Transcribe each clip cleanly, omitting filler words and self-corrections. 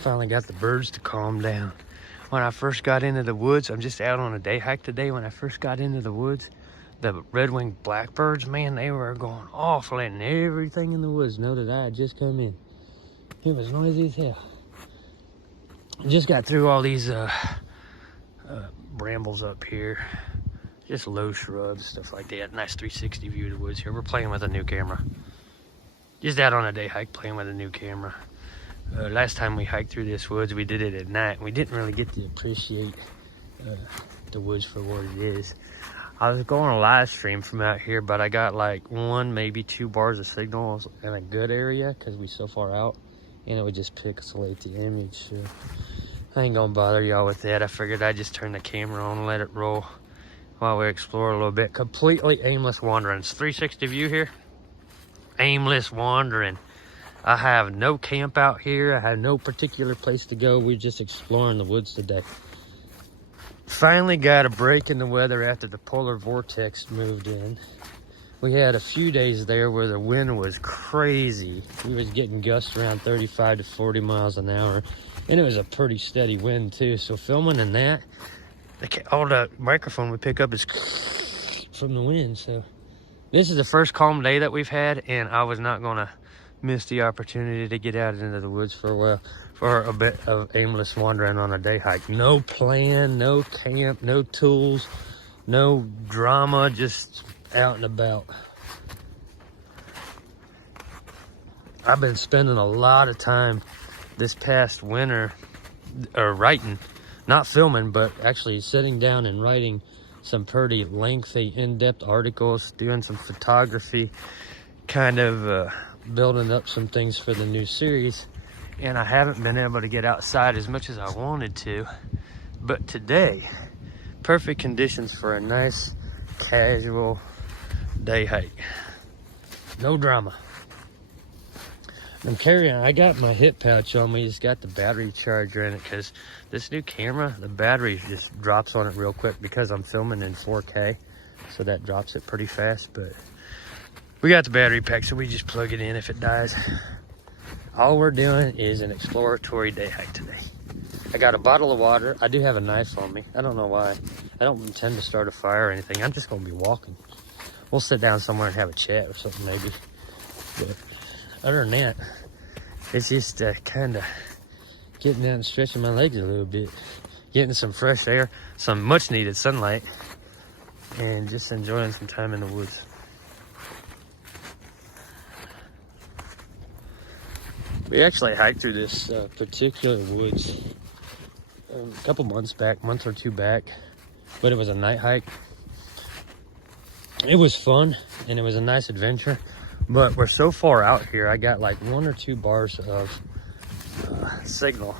Finally got the birds to calm down. When I first got into the woods, I'm just out on a day hike today. When I first got into the woods, the red-winged blackbirds, man, they were going off, letting everything in the woods know that I had just come in. It was noisy as hell. I just got through all these brambles up here, just low shrubs, stuff like that. Nice 360 view of the woods here. We're playing with a new camera. Just out on a day hike, playing with a new camera. Last time we hiked through this woods, we did it at night. We didn't really get to appreciate the woods for what it is. I was going a live stream from out here, but I got like 1, maybe 2 bars of signals in a good area because we're so far out, and it would just pixelate the image. So I ain't gonna bother y'all with that. I figured I'd just turn the camera on and let it roll while we explore a little bit. Completely aimless wandering. It's 360 view here. Aimless wandering. I have no camp out here. I have no particular place to go. We're just exploring the woods today. Finally got a break in the weather after the polar vortex moved in. We had a few days there where the wind was crazy. We was getting gusts around 35 to 40 miles an hour. And it was a pretty steady wind too. So filming in that, all the microphone we pick up is from the wind. So this is the first calm day that we've had, and I was not gonna miss the opportunity to get out into the woods for a while, for a bit of aimless wandering on a day hike. No plan, no camp, no tools, no drama, just out and about. I've been spending a lot of time this past winter writing, not filming, but actually sitting down and writing some pretty lengthy, in-depth articles, doing some photography, kind of building up some things for the new series. And I haven't been able to get outside as much as I wanted to, but today, perfect conditions for a nice casual day hike. No drama. I'm carrying, I got my hip pouch on me. It's got the battery charger in it because this new camera, the battery just drops on it real quick because I'm filming in 4K, so that drops it pretty fast. But we got the battery pack, so we just plug it in if it dies. All we're doing is an exploratory day hike today. I got a bottle of water. I do have a knife on me. I don't know why. I don't intend to start a fire or anything. I'm just gonna be walking. We'll sit down somewhere and have a chat or something maybe. But other than that, it's just kind of getting out and stretching my legs a little bit, getting some fresh air, some much needed sunlight, and just enjoying some time in the woods. We actually hiked through this particular woods a couple months back, month or two back, but it was a night hike. It was fun and it was a nice adventure, but we're so far out here. I got like 1 or 2 bars of signal,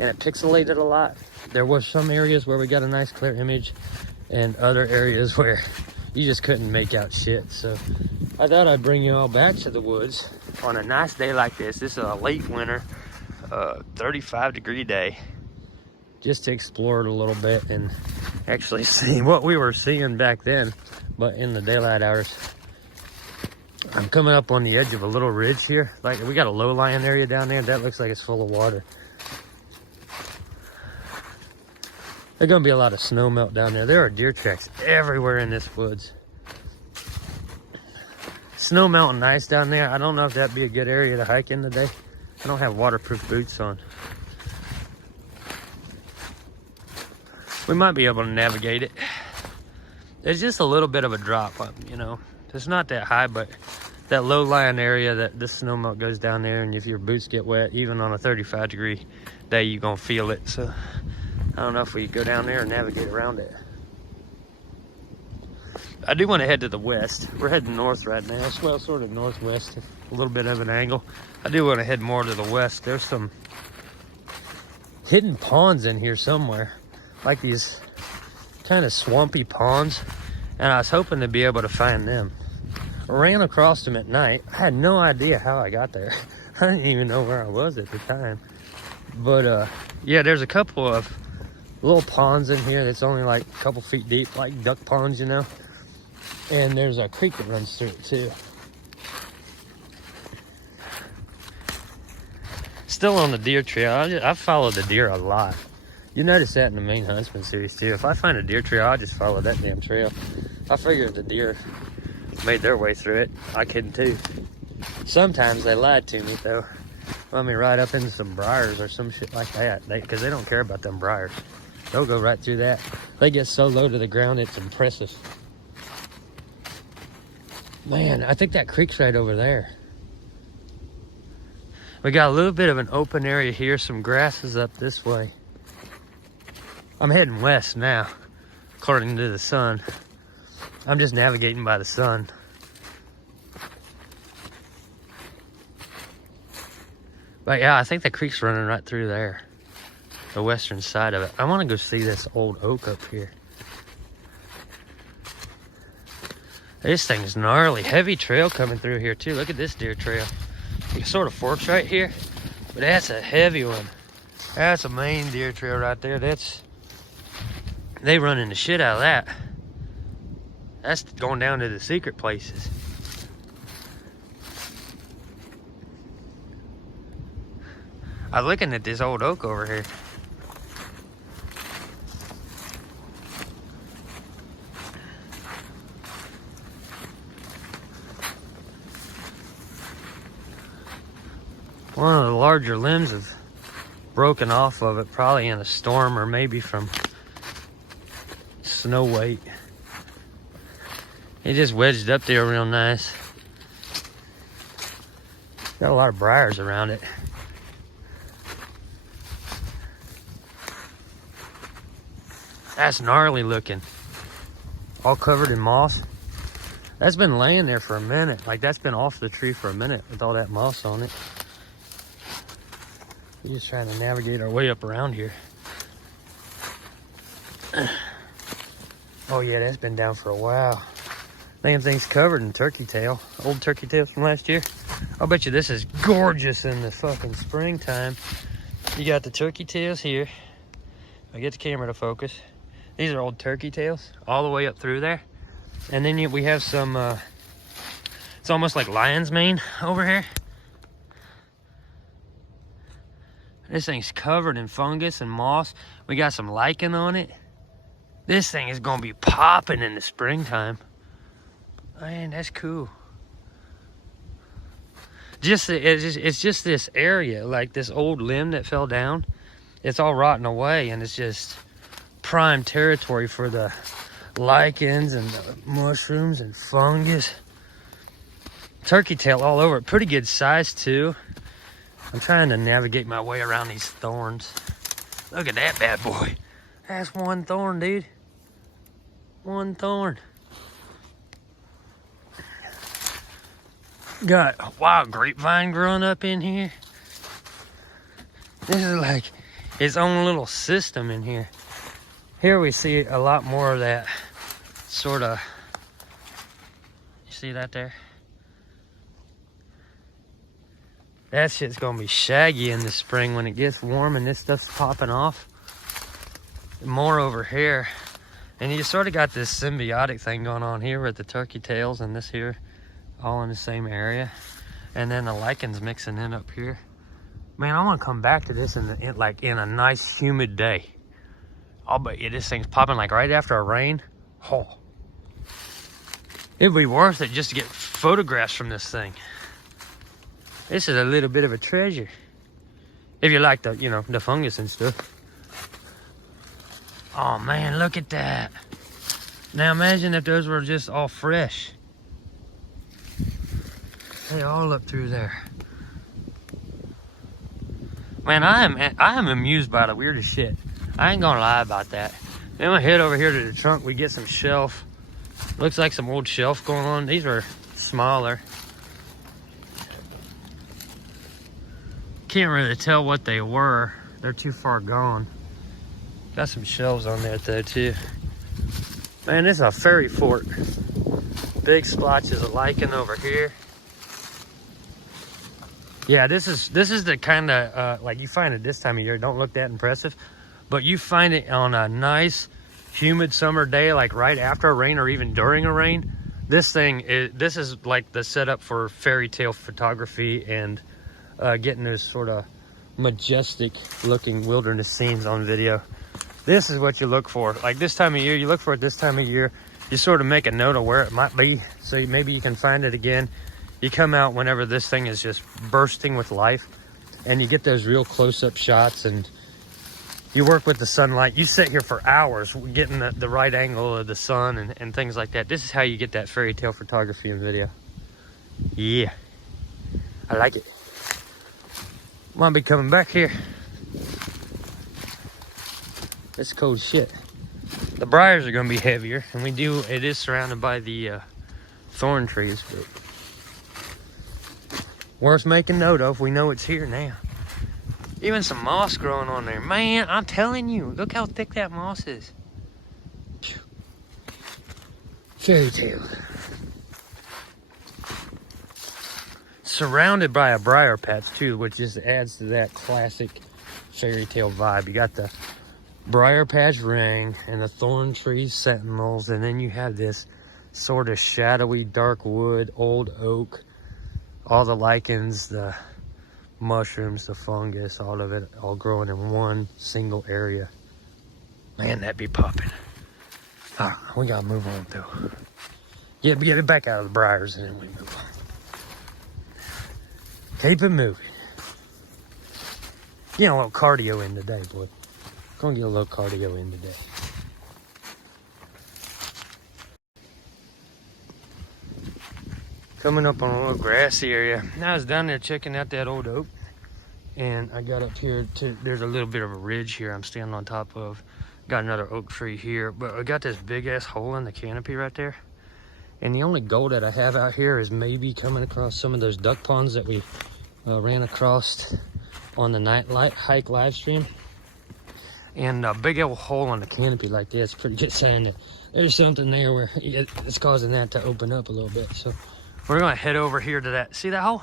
and it pixelated a lot. There were some areas where we got a nice clear image, and other areas where you just couldn't make out shit. So I thought I'd bring you all back to the woods on a nice day like this. This is a late winter, 35-degree day, just to explore it a little bit and actually see what we were seeing back then, but in the daylight hours. I'm coming up on the edge of a little ridge here. Like, we got a low-lying area down there that looks like it's full of water. There's gonna be a lot of snow melt down there. There are deer tracks everywhere in this woods. Snow melting ice down there. I don't know if that'd be a good area to hike in today. I don't have waterproof boots on. We might be able to navigate it. There's just a little bit of a drop, you know. It's not that high, but that low-lying area, that the snow melt goes down there, and if your boots get wet, even on a 35-degree day, you're gonna feel it. So I don't know if we go down there and navigate around it. I do want to head to the west. We're heading north right now. Well, sort of northwest, a little bit of an angle. I do want to head more to the west. There's some hidden ponds in here somewhere, like these kind of swampy ponds, and I was hoping to be able to find them. I ran across them at night. I had no idea how I got there. I didn't even know where I was at the time. But yeah, there's a couple of little ponds in here that's only like a couple feet deep, like duck ponds, you know. And there's a creek that runs through it too. Still on the deer trail. I follow the deer a lot. You notice that in the main Huntsman series too. If I find a deer trail, I just follow that damn trail. I figure if the deer made their way through it, I can too. Sometimes they lied to me though. Let me ride up into some briars or some shit like that. Because they don't care about them briars. They'll go right through that. They get so low to the ground, it's impressive. Man, I think that creek's right over there. We got a little bit of an open area here. Some grasses up this way. I'm heading west now, according to the sun. I'm just navigating by the sun. But yeah, I think the creek's running right through there. The western side of it. I want to go see this old oak up here. This thing's gnarly. Heavy trail coming through here too. Look at this deer trail. It sort of forks right here, but that's a heavy one. That's a main deer trail right there. They running the shit out of that. That's going down to the secret places. I was looking at this old oak over here. One of the larger limbs have broken off of it, probably in a storm or maybe from snow weight. It just wedged up there real nice. Got a lot of briars around it. That's gnarly looking. All covered in moss. That's been laying there for a minute. Like that's been off the tree for a minute with all that moss on it. We're just trying to navigate our way up around here. Oh yeah, that's been down for a while. Damn thing's covered in turkey tail. Old turkey tails from last year. I'll bet you this is gorgeous in the fucking springtime. You got the turkey tails here. I get the camera to focus. These are old turkey tails all the way up through there. And then we have some, it's almost like lion's mane over here. This thing's covered in fungus and moss. We got some lichen on it. This thing is gonna be popping in the springtime. Man, that's cool. It's just this area, like this old limb that fell down. It's all rotting away, and it's just prime territory for the lichens and the mushrooms and fungus. Turkey tail all over it. Pretty good size too. I'm trying to navigate my way around these thorns. Look at that bad boy. That's one thorn, dude. One thorn. Got wild grapevine growing up in here. This is like its own little system in here. Here we see a lot more of that sort of, you see that there? That shit's gonna be shaggy in the spring when it gets warm and this stuff's popping off. More over here. And you sort of got this symbiotic thing going on here with the turkey tails and this here all in the same area. And then the lichens mixing in up here. Man, I want to come back to this in a nice humid day. I'll bet you this thing's popping like right after a rain. Oh. It'd be worth it just to get photographs from this thing. This is a little bit of a treasure. If you like the, you know, the fungus and stuff. Oh man, look at that. Now imagine if those were just all fresh. They all up through there. Man, I am amused by the weirdest shit. I ain't gonna lie about that. Then we head over here to the trunk, we get some shelf. Looks like some old shelf going on. These are smaller. Can't really tell what they were. They're too far gone. Got some shelves on there though too. Man, this is a fairy fort. Big splotches of lichen over here. Yeah, this is the kind of like you find it this time of year. Don't look that impressive, but you find it on a nice humid summer day, like right after a rain or even during a rain. This is like the setup for fairy tale photography and getting those sort of majestic looking wilderness scenes on video. This is what you look for. Like this time of year, you look for it this time of year. You sort of make a note of where it might be, so maybe you can find it again. You come out whenever this thing is just bursting with life, and you get those real close-up shots, and you work with the sunlight. You sit here for hours getting the right angle of the sun and things like that. This is how you get that fairy tale photography and video. Yeah, I like it. Might be coming back here. It's cold shit. The briars are gonna be heavier, and it is surrounded by the thorn trees, but worth making note of. We know it's here now. Even some moss growing on there. Man, I'm telling you, look how thick that moss is. Fairy tale. Surrounded by a briar patch too, which just adds to that classic fairy tale vibe. You got the briar patch ring and the thorn tree sentinels, and then you have this sort of shadowy dark wood, old oak, all the lichens, the mushrooms, the fungus, all of it, all growing in one single area. Man, that'd be popping. All right, we gotta move on though. Get it back out of the briars, and then we move on. Keep it moving. Get a little cardio in today, boy. Gonna get a little cardio in today. Coming up on a little grassy area. Now I was down there checking out that old oak, and I got up here to, there's a little bit of a ridge here I'm standing on top of. Got another oak tree here, but I got this big ass hole in the canopy right there. And the only goal that I have out here is maybe coming across some of those duck ponds that we ran across on the night hike live stream. And a big old hole on the canopy like this, pretty good sign that there's something there where it's causing that to open up a little bit. So we're gonna head over here to that. See that hole?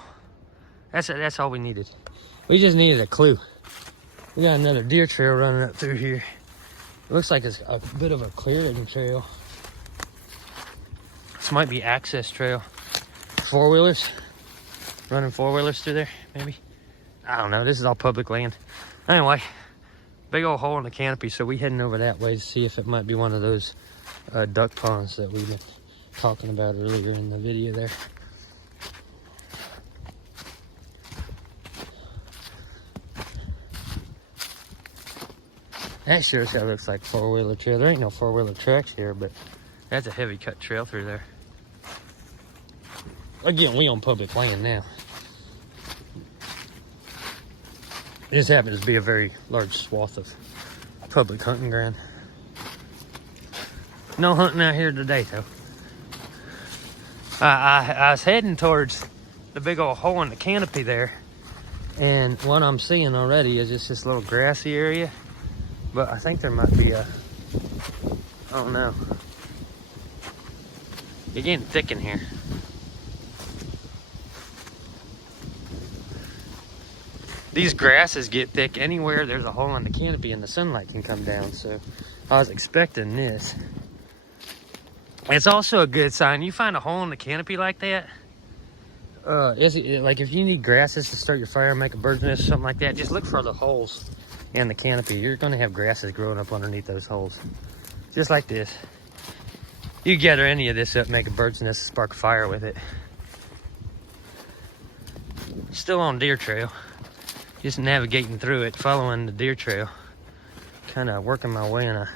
That's all we needed. We just needed a clue. We got another deer trail running up through here. It looks like it's a bit of a clearing trail. This might be access trail. Four-wheelers. Running four-wheelers through there, maybe. I don't know. This is all public land. Anyway, big old hole in the canopy, so we heading over that way to see if it might be one of those duck ponds that we were talking about earlier in the video there. That sure as hell looks like four-wheeler trail. There ain't no four-wheeler tracks here, but that's a heavy cut trail through there. Again, we on public land now. This happens to be a very large swath of public hunting ground. No hunting out here today, though. I was heading towards the big old hole in the canopy there, and what I'm seeing already is just this little grassy area. But I think there might be I don't know. It's getting thick in here. These grasses get thick anywhere there's a hole in the canopy and the sunlight can come down, so I was expecting this. It's also a good sign. You find a hole in the canopy like that, like if you need grasses to start your fire, make a bird's nest, something like that, just look for the holes in the canopy. You're gonna have grasses growing up underneath those holes. Just like this. You gather any of this up, make a bird's nest, spark a fire with it. Still on deer trail. Just navigating through it, following the deer trail. Kind of working my way in a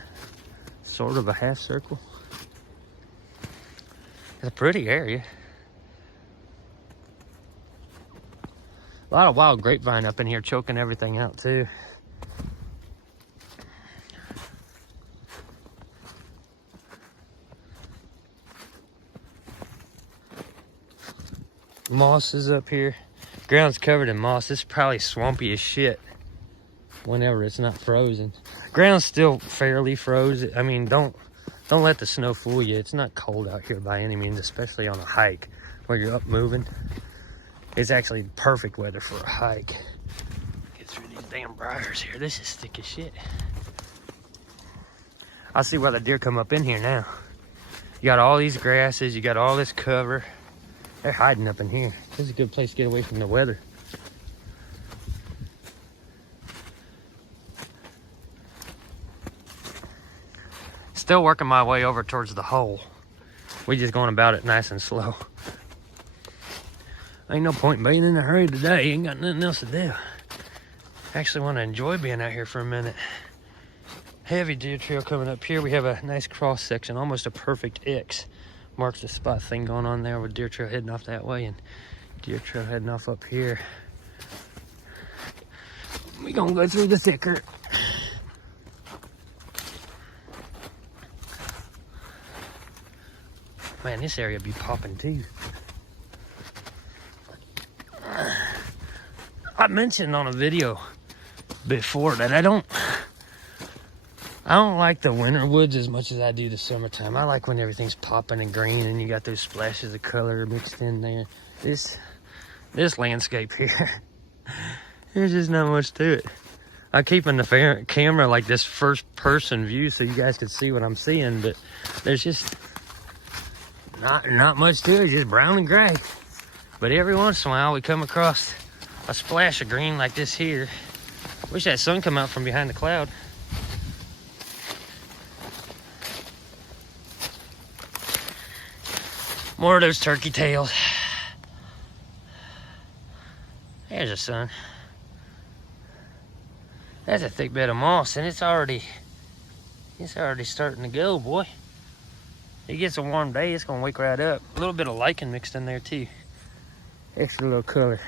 sort of a half circle. It's a pretty area. A lot of wild grapevine up in here choking everything out too. Moss is up here. Ground's covered in moss. It's probably swampy as shit whenever it's not frozen. Ground's still fairly frozen. I mean, don't let the snow fool you. It's not cold out here by any means, especially on a hike where you're up moving. It's actually perfect weather for a hike. Get through these damn briars here. This is thick as shit. I see why the deer come up in here now. You got all these grasses. You got all this cover. They're hiding up in here. This is a good place to get away from the weather. Still working my way over towards the hole. We just going about it nice and slow. Ain't no point in being in a hurry today. Ain't got nothing else to do. Actually want to enjoy being out here for a minute. Heavy deer trail coming up here. We have a nice cross section, almost a perfect X. Marks the spot thing going on there with deer trail heading off that way and deer trail heading off up here. We gonna go through the thicker. Man, this area be popping too. I mentioned on a video before that I don't like the winter woods as much as I do the summertime. I like when everything's popping and green and you got those splashes of color mixed in there. This landscape here, there's just not much to it. I'm keeping the camera like this first person view so you guys can see what I'm seeing, but there's just not much to it, just brown and gray. But every once in a while we come across a splash of green like this here. Wish that sun come out from behind the cloud. More of those turkey tails. There's a sun. That's a thick bed of moss, and it's already starting to go, boy. It gets a warm day, it's gonna wake right up. A little bit of lichen mixed in there too. Extra little color.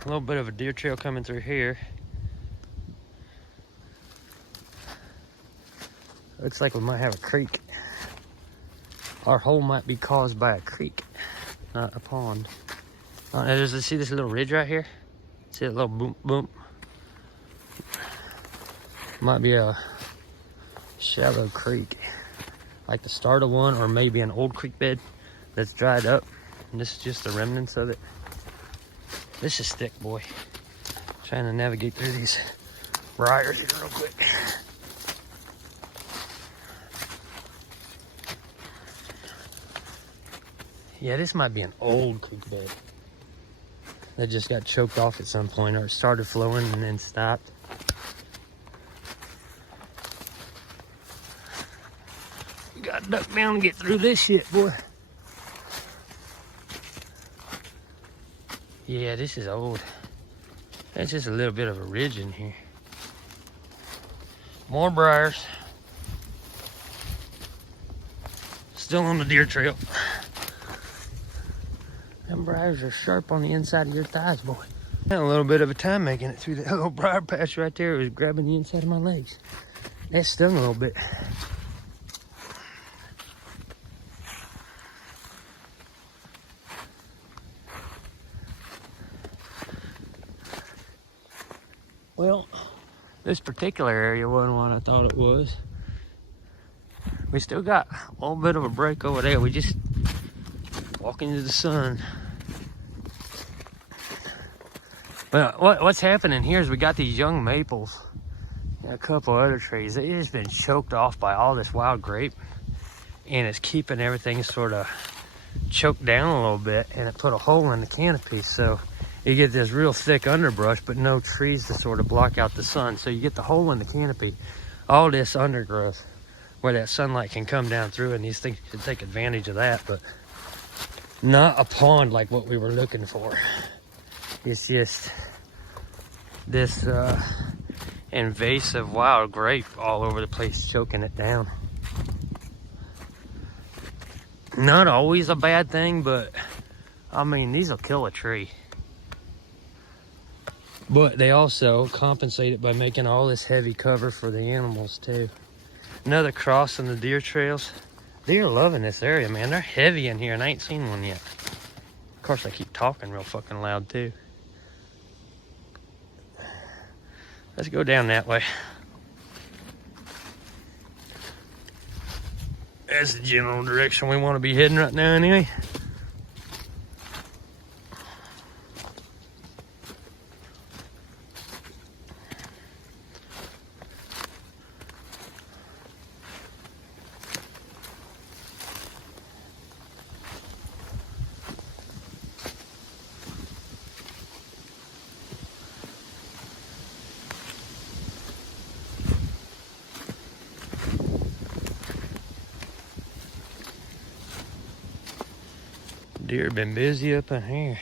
A little bit of a deer trail coming through here. Looks like we might have a creek. Our hole might be caused by a creek, not a pond. See this little ridge right here? See that little boom, boom? Might be a shallow creek, like the start of one, or maybe an old creek bed that's dried up. And this is just the remnants of it. This is thick, boy. Trying to navigate through these briars here real quick. Yeah, this might be an old creek bed that just got choked off at some point, or it started flowing and then stopped. We gotta duck down and get through this shit, boy. Yeah, this is old. That's just a little bit of a ridge in here. More briars. Still on the deer trail. Them briars are sharp on the inside of your thighs, boy. I had a little bit of a time making it through that little briar patch right there. It was grabbing the inside of my legs. That stung a little bit. Well, this particular area wasn't what I thought it was. We still got a little bit of a break over there. We just walk into the sun. Well, what's happening here is we got these young maples and a couple other trees. They've just been choked off by all this wild grape, and it's keeping everything sort of choked down a little bit, and it put a hole in the canopy. So you get this real thick underbrush, but no trees to sort of block out the sun. So you get the hole in the canopy, all this undergrowth where that sunlight can come down through, and these things can take advantage of that, but not a pond like what we were looking for. It's just this invasive wild grape all over the place, choking it down. Not always a bad thing, but I mean, these will kill a tree. But they also compensate it by making all this heavy cover for the animals too. Another cross on the deer trails. Deer are loving this area, man. They're heavy in here, and I ain't seen one yet. Of course, I keep talking real fucking loud too. Let's go down that way. That's the general direction we want to be heading right now anyway. Deer been busy up in here.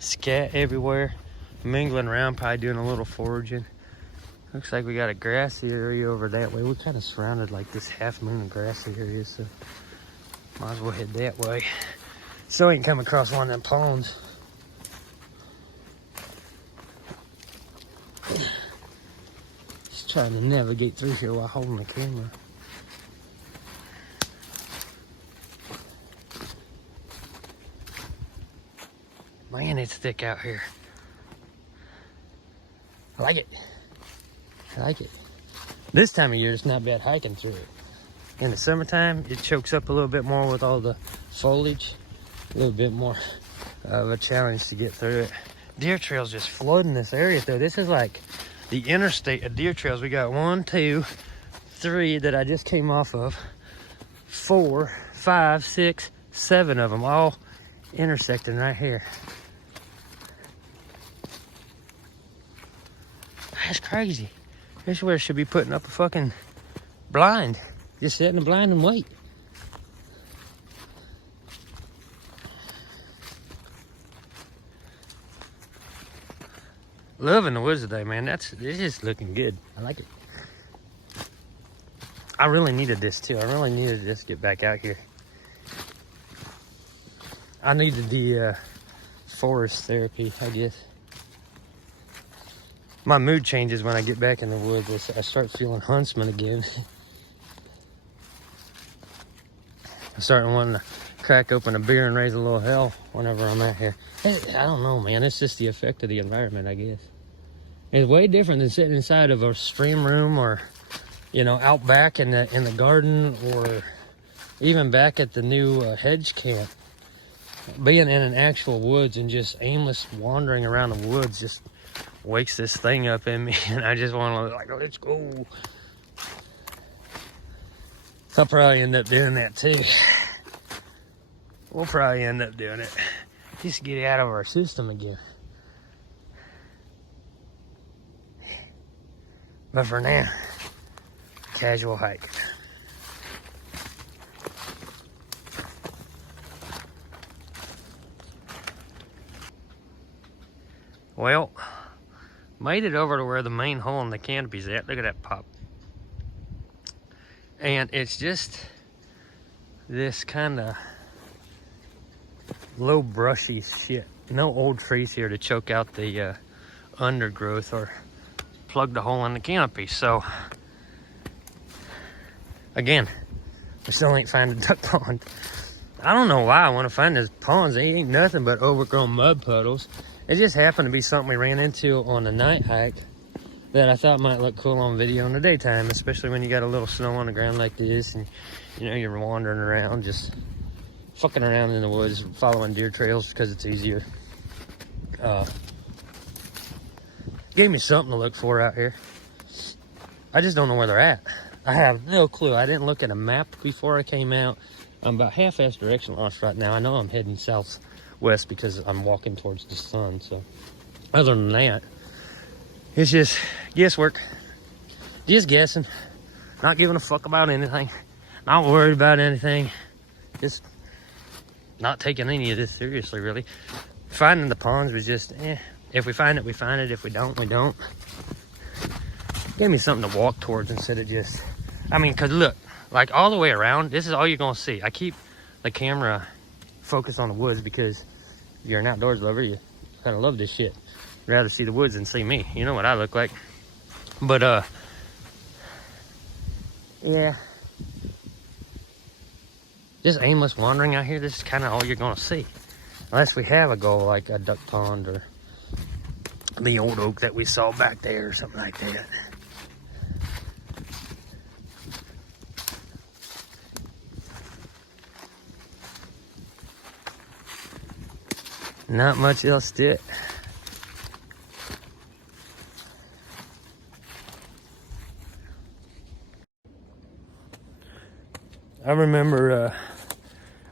Scat everywhere, mingling around, probably doing a little foraging. Looks like we got a grassy area over that way. We're kind of surrounded like this half moon of grassy area, so might as well head that way. So we can come across one of them ponds. Just trying to navigate through here while holding the camera. Man, it's thick out here. I like it. I like it. This time of year, it's not bad hiking through it. In the summertime, it chokes up a little bit more with all the foliage. A little bit more of a challenge to get through it. Deer trails just flooding this area though. This is like the interstate of deer trails. We got 1, 2, 3 that I just came off of. 4, 5, 6, 7 of them all intersecting right here. That's crazy. This is where it should be putting up a fucking blind. Just sit in the blind and wait. Loving the woods today, man. It's just looking good. I like it. I really needed this too. I really needed this to get back out here. I needed the forest therapy, I guess. My mood changes when I get back in the woods. I start feeling huntsman again. I'm starting wanting to crack open a beer and raise a little hell whenever I'm out here. I don't know, man. It's just the effect of the environment, I guess. It's way different than sitting inside of a stream room or, you know, out back in the garden, or even back at the new hedge camp. Being in an actual woods and just aimless wandering around the woods just wakes this thing up in me, and I just want to, like, let's go. I'll probably end up doing that too. We'll probably end up doing it. Just get it out of our system again. But for now, casual hike. Well, made it over to where the main hole in the canopy's at. Look at that pop. And it's just this kind of low brushy shit. No old trees here to choke out the undergrowth or plug the hole in the canopy. So again, we still ain't finding a duck pond. I don't know why I want to find these ponds. They ain't nothing but overgrown mud puddles. It just happened to be something we ran into on a night hike that I thought might look cool on video in the daytime, especially when you got a little snow on the ground like this, and you know, you're wandering around, just fucking around in the woods, following deer trails because it's easier. Gave me something to look for out here. I just don't know where they're at. I have no clue. I didn't look at a map before I came out. I'm about half-ass direction lost right now. I know I'm heading southwest because I'm walking towards the sun. So other than that, it's just guesswork. Just guessing. Not giving a fuck about anything. Not worried about anything. Just not taking any of this seriously, really. Finding the ponds was just, if we find it, we find it. If we don't, we don't. Give me something to walk towards instead of just, I mean, because look, like all the way around, this is all you're going to see. I keep the camera focused on the woods because if you're an outdoors lover, you kind of love this shit. I'd rather see the woods than see me. You know what I look like. But, yeah. Just aimless wandering out here, this is kind of all you're going to see. Unless we have a goal like a duck pond or the old oak that we saw back there or something like that. Not much else to it. I remember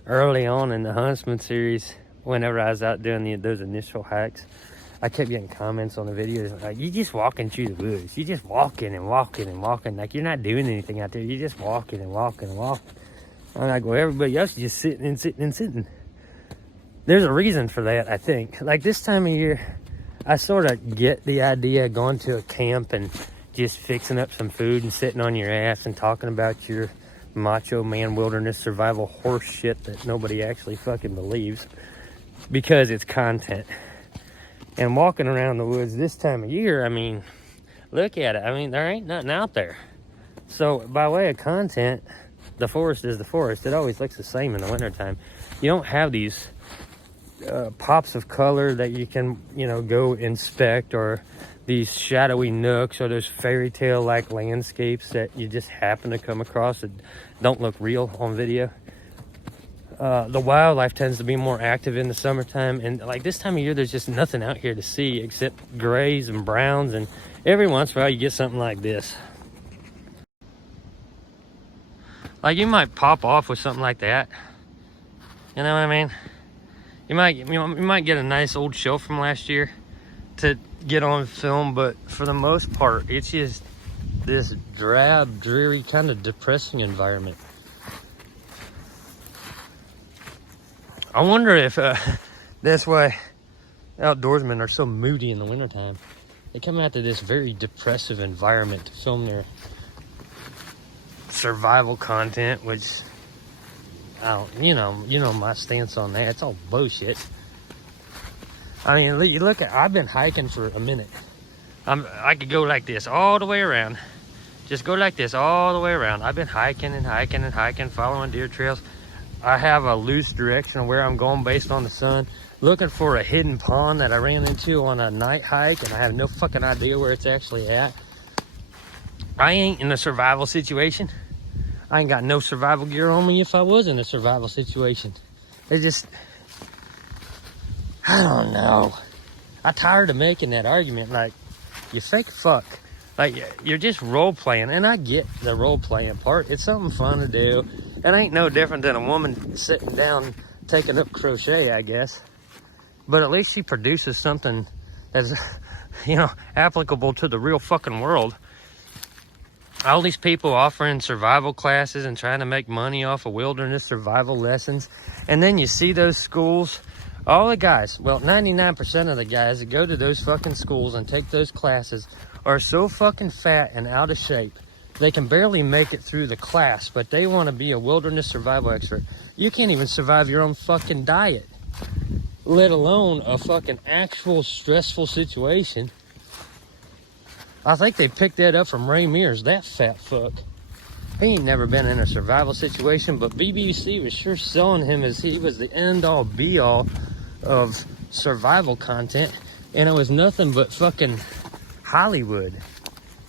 early on in the Huntsman series, whenever I was out doing those initial hikes, I kept getting comments on the videos like, you just walking through the woods. You just walking and walking and walking. Like, you're not doing anything out there. You're just walking and walking and walking. I'm like, well, everybody else is just sitting and sitting and sitting. there's a reason for that, I think. Like this time of year, I sort of get the idea of going to a camp and just fixing up some food and sitting on your ass and talking about your macho man wilderness survival horse shit that nobody actually fucking believes because it's content. And walking around the woods this time of year, I mean, look at it. I mean, there ain't nothing out there. So by way of content, the forest is the forest. It always looks the same in the wintertime. You don't have these pops of color that you can, you know, go inspect, or these shadowy nooks, or those fairy tale like landscapes that you just happen to come across that don't look real on video. The wildlife tends to be more active in the summertime, and like this time of year there's just nothing out here to see except grays and browns, and every once in a while you get something like this. Like you might pop off with something like that, you know what I mean? You might get a nice old show from last year to get on film, but for the most part, it's just this drab, dreary, kind of depressing environment. I wonder if that's why outdoorsmen are so moody in the wintertime. They come out to this very depressive environment to film their survival content, which I don't, you know my stance on that. It's all bullshit. I mean, you look at, I've been hiking for a minute. I could go like this all the way around. Just go like this all the way around. I've been hiking and hiking and hiking, following deer trails. I have a loose direction of where I'm going based on the sun. Looking for a hidden pond that I ran into on a night hike, and I have no fucking idea where it's actually at. I ain't in a survival situation. I ain't got no survival gear on me if I was in a survival situation. It just, I don't know. I'm tired of making that argument. Like, you fake fuck. Like, you're just role playing, and I get the role playing part. It's something fun to do. It ain't no different than a woman sitting down taking up crochet, I guess. But at least she produces something that's, you know, applicable to the real fucking world. All these people offering survival classes and trying to make money off of wilderness survival lessons. And then you see those schools, all the guys, well, 99% of the guys that go to those fucking schools and take those classes are so fucking fat and out of shape. They can barely make it through the class, but they want to be a wilderness survival expert. You can't even survive your own fucking diet, let alone a fucking actual stressful situation. I think they picked that up from Ray Mears, that fat fuck. He ain't never been in a survival situation, but BBC was sure selling him as he was the end-all, be-all of survival content, and it was nothing but fucking Hollywood.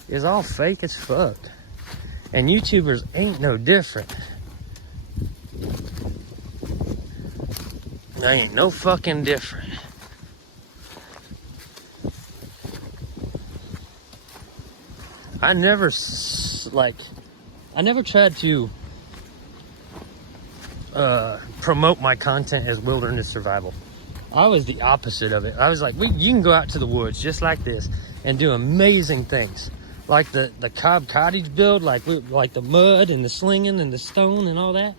It's all fake as fuck. And YouTubers ain't no different. They ain't no fucking different. I never tried to promote my content as wilderness survival. I was the opposite of it. I was like, you can go out to the woods just like this and do amazing things. Like the Cobb Cottage build, like the mud and the slinging and the stone and all that.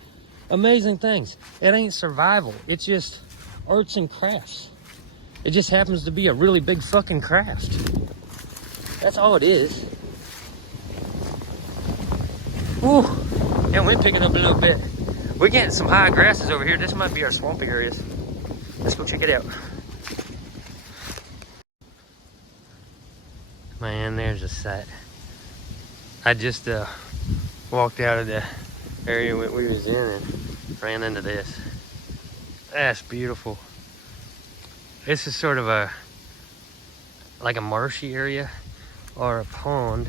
Amazing things. It ain't survival. It's just arts and crafts. It just happens to be a really big fucking craft. That's all it is. Whew, and we're picking up a little bit. We're getting some high grasses over here. This might be our swampy areas. Let's go check it out. Man, there's a sight. I just walked out of the area we was in and ran into this. That's beautiful. This is sort of like a marshy area, or a pond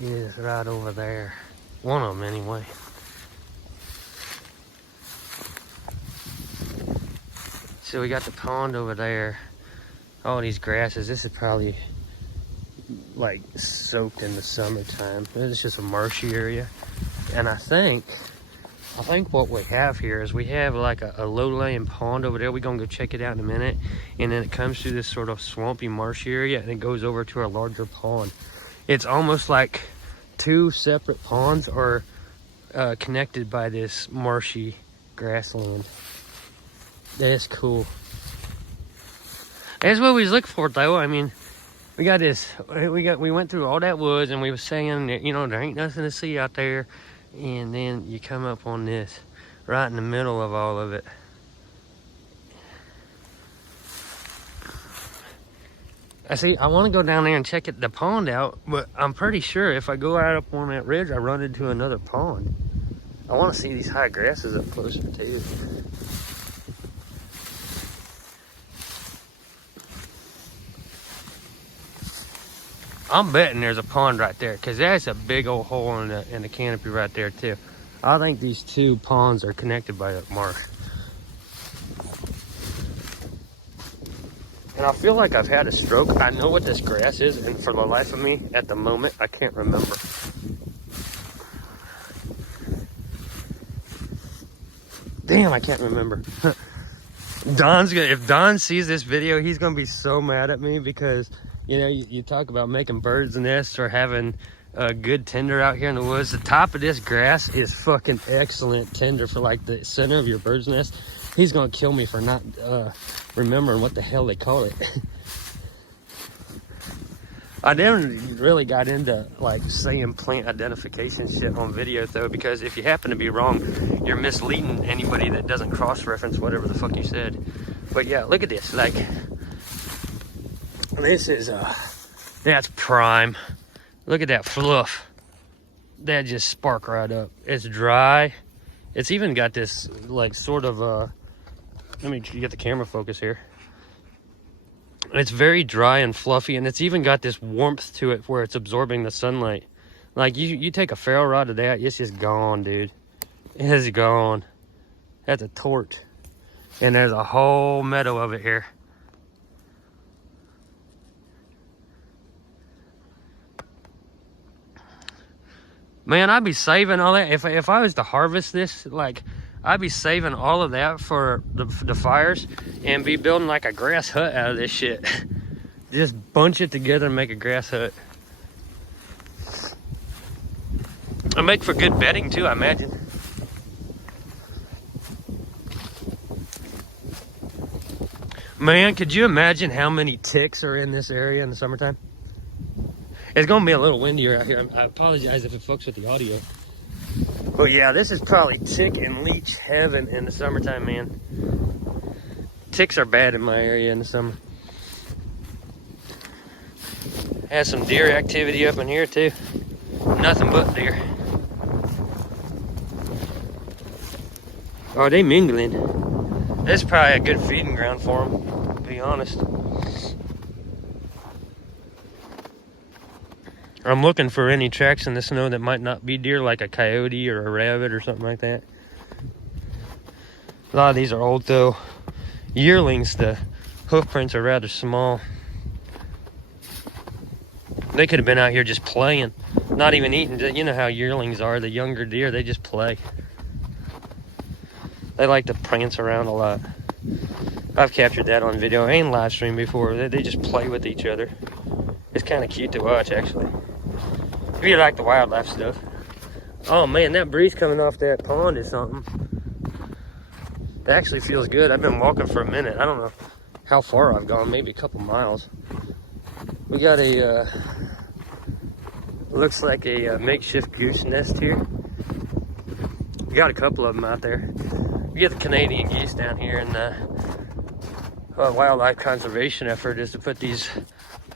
is right over there. One of them anyway. So we got the pond over there. All these grasses. This is probably like soaked in the summertime. It's just a marshy area. And I think what we have here is we have like a low-lying pond over there. We're gonna go check it out in a minute. And then it comes through this sort of swampy marshy area and it goes over to our larger pond. It's almost like two separate ponds are connected by this marshy grassland. That's cool. That's what we was looking for, though. I mean, we went through all that woods, and we was saying that, you know, there ain't nothing to see out there. And then you come up on this right in the middle of all of it. I want to go down there and check the pond out, but I'm pretty sure if I go out up on that ridge, I run into another pond. I want to see these high grasses up closer too. I'm betting there's a pond right there, because that's a big old hole in the canopy right there too. I think these two ponds are connected by a marsh. And I feel like I've had a stroke. I know what this grass is, and for the life of me, at the moment, I can't remember. Damn, I can't remember. If Don sees this video, he's gonna be so mad at me, because, you know, you talk about making birds nests or having a good tinder out here in the woods. The top of this grass is fucking excellent tinder for like the center of your bird's nest. He's gonna kill me for not remembering what the hell they call it. I never really got into like saying plant identification shit on video though, because if you happen to be wrong, you're misleading anybody that doesn't cross-reference whatever the fuck you said. But yeah, look at this. Like, this is that's prime. Look at that fluff. That just spark right up. It's dry. It's even got this like sort of let me get the camera focus here. It's very dry and fluffy, and it's even got this warmth to it where it's absorbing the sunlight. Like, you take a ferro rod of that, it's just gone, dude. It's gone. That's a torch. And there's a whole meadow of it here. Man, I'd be saving all that. If I was to harvest this, like, I'd be saving all of that for the fires and be building like a grass hut out of this shit. Just bunch it together and make a grass hut. It'll make for good bedding too, I imagine. Man, could you imagine how many ticks are in this area in the summertime? It's gonna be a little windier out here. I apologize if it fucks with the audio. But yeah, this is probably tick and leech heaven in the summertime, man. Ticks are bad in my area in the summer. Has some deer activity up in here too. Nothing but deer. Are they mingling? This is probably a good feeding ground for them, to be honest. I'm looking for any tracks in the snow that might not be deer, like a coyote or a rabbit or something like that. A lot of these are old though. Yearlings, the hoof prints are rather small. They could have been out here just playing, not even eating. You know how yearlings are, the younger deer, they just play. They like to prance around a lot. I've captured that on video and live stream before. They just play with each other. It's kind of cute to watch, actually. If you like the wildlife stuff. Oh man, that breeze coming off that pond is something. It actually feels good. I've been walking for a minute. I don't know how far I've gone, maybe a couple miles. We got a, looks like a makeshift goose nest here. We got a couple of them out there. We get the Canadian geese down here, and the wildlife conservation effort is to put these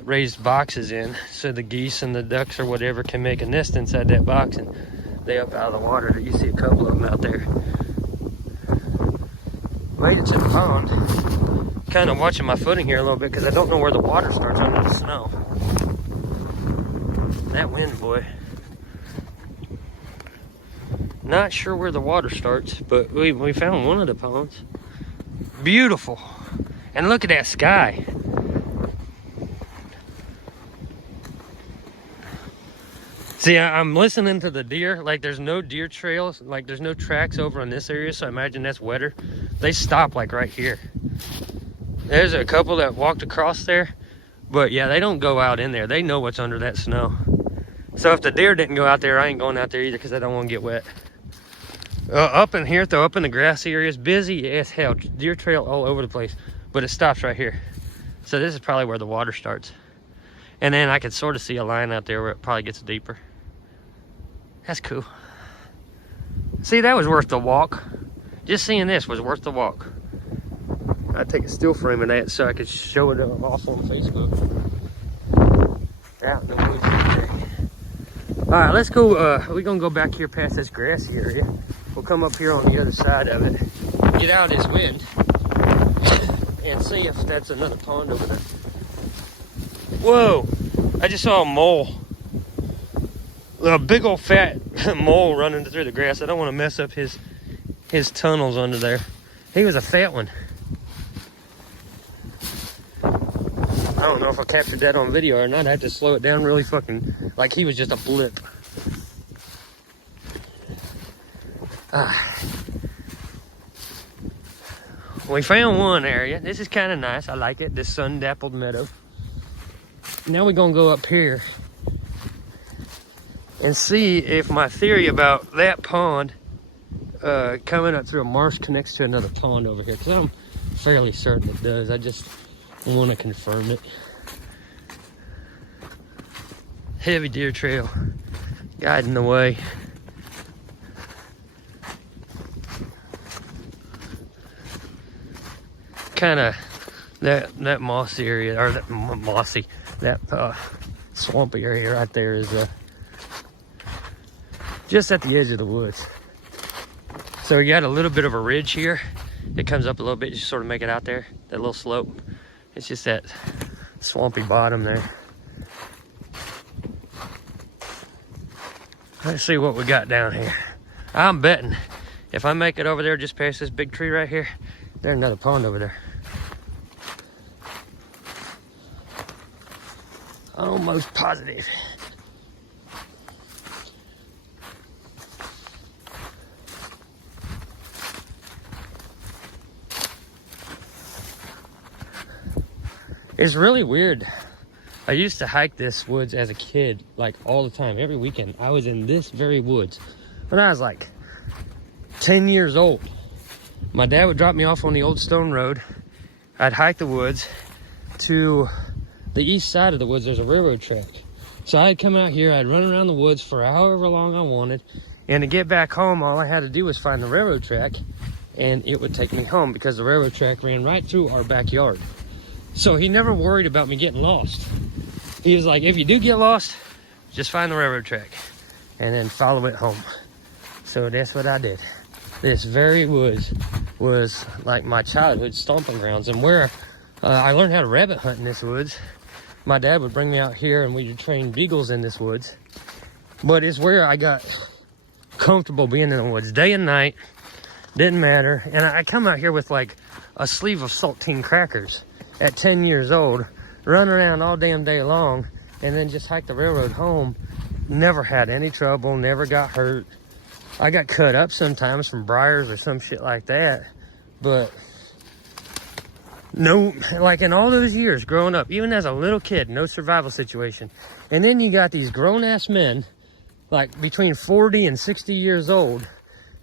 raised boxes in so the geese and the ducks or whatever can make a nest inside that box, and they up out of the water. You see a couple of them out there. Later to the pond. Kind of watching my footing here a little bit because I don't know where the water starts under the snow. That wind, boy. Not sure where the water starts, but we found one of the ponds. Beautiful. And look at that sky. See, I'm listening to the deer. Like, there's no deer trails. Like, there's no tracks over in this area, so I imagine that's wetter. They stop, like, right here. There's a couple that walked across there. But, yeah, they don't go out in there. They know what's under that snow. So if the deer didn't go out there, I ain't going out there either because I don't want to get wet. Up in here though, up in the grassy area, it's busy as hell. Deer trail all over the place, but it stops right here. So this is probably where the water starts. And then I can sort of see a line out there where it probably gets deeper. That's cool. See, that was worth the walk. Just seeing this was worth the walk. I'd take a still frame of that so I could show it off on Facebook. Out in the woods today. All right, let's go. We're gonna go back here past this grassy area. We'll come up here on the other side of it, get out of this wind, and see if that's another pond over there. Whoa! I just saw a mole. A big old fat mole running through the grass. I don't want to mess up his tunnels under there. He was a fat one. I don't know if I captured that on video or not. I had to slow it down really fucking, like he was just a blip. We found one area. This is kind of nice. I like it. This sun-dappled meadow. Now we're gonna go up here and see if my theory about that pond coming up through a marsh connects to another pond over here, because I'm fairly certain it does. I just want to confirm it. Heavy deer trail guiding the way. Kind of that mossy area, or that mossy, that swampy area right there is just at the edge of the woods. So you got a little bit of a ridge here. It comes up a little bit, just sort of make it out there, that little slope. It's just that swampy bottom there. Let's see what we got down here. I'm betting if I make it over there just past this big tree right here, there's another pond over there. Almost positive. It's really weird. I used to hike this woods as a kid, like all the time, every weekend. I was in this very woods when I was like 10 years old. My dad would drop me off on the old stone road. I'd hike the woods to the east side of the woods. There's a railroad track. So I'd come out here, I'd run around the woods for however long I wanted. And to get back home, all I had to do was find the railroad track and it would take me home, because the railroad track ran right through our backyard. So he never worried about me getting lost. He was like, if you do get lost, just find the railroad track and then follow it home. So that's what I did. This very woods was like my childhood stomping grounds, and where I learned how to rabbit hunt in this woods. My dad would bring me out here and we would train beagles in this woods. But it's where I got comfortable being in the woods day and night. Didn't matter. And I come out here with like a sleeve of saltine crackers at 10 years old, run around all damn day long, and then just hike the railroad home. Never had any trouble, never got hurt. I got cut up sometimes from briars or some shit like that, but no, like in all those years growing up, even as a little kid, no survival situation. And then you got these grown-ass men, like between 40 and 60 years old,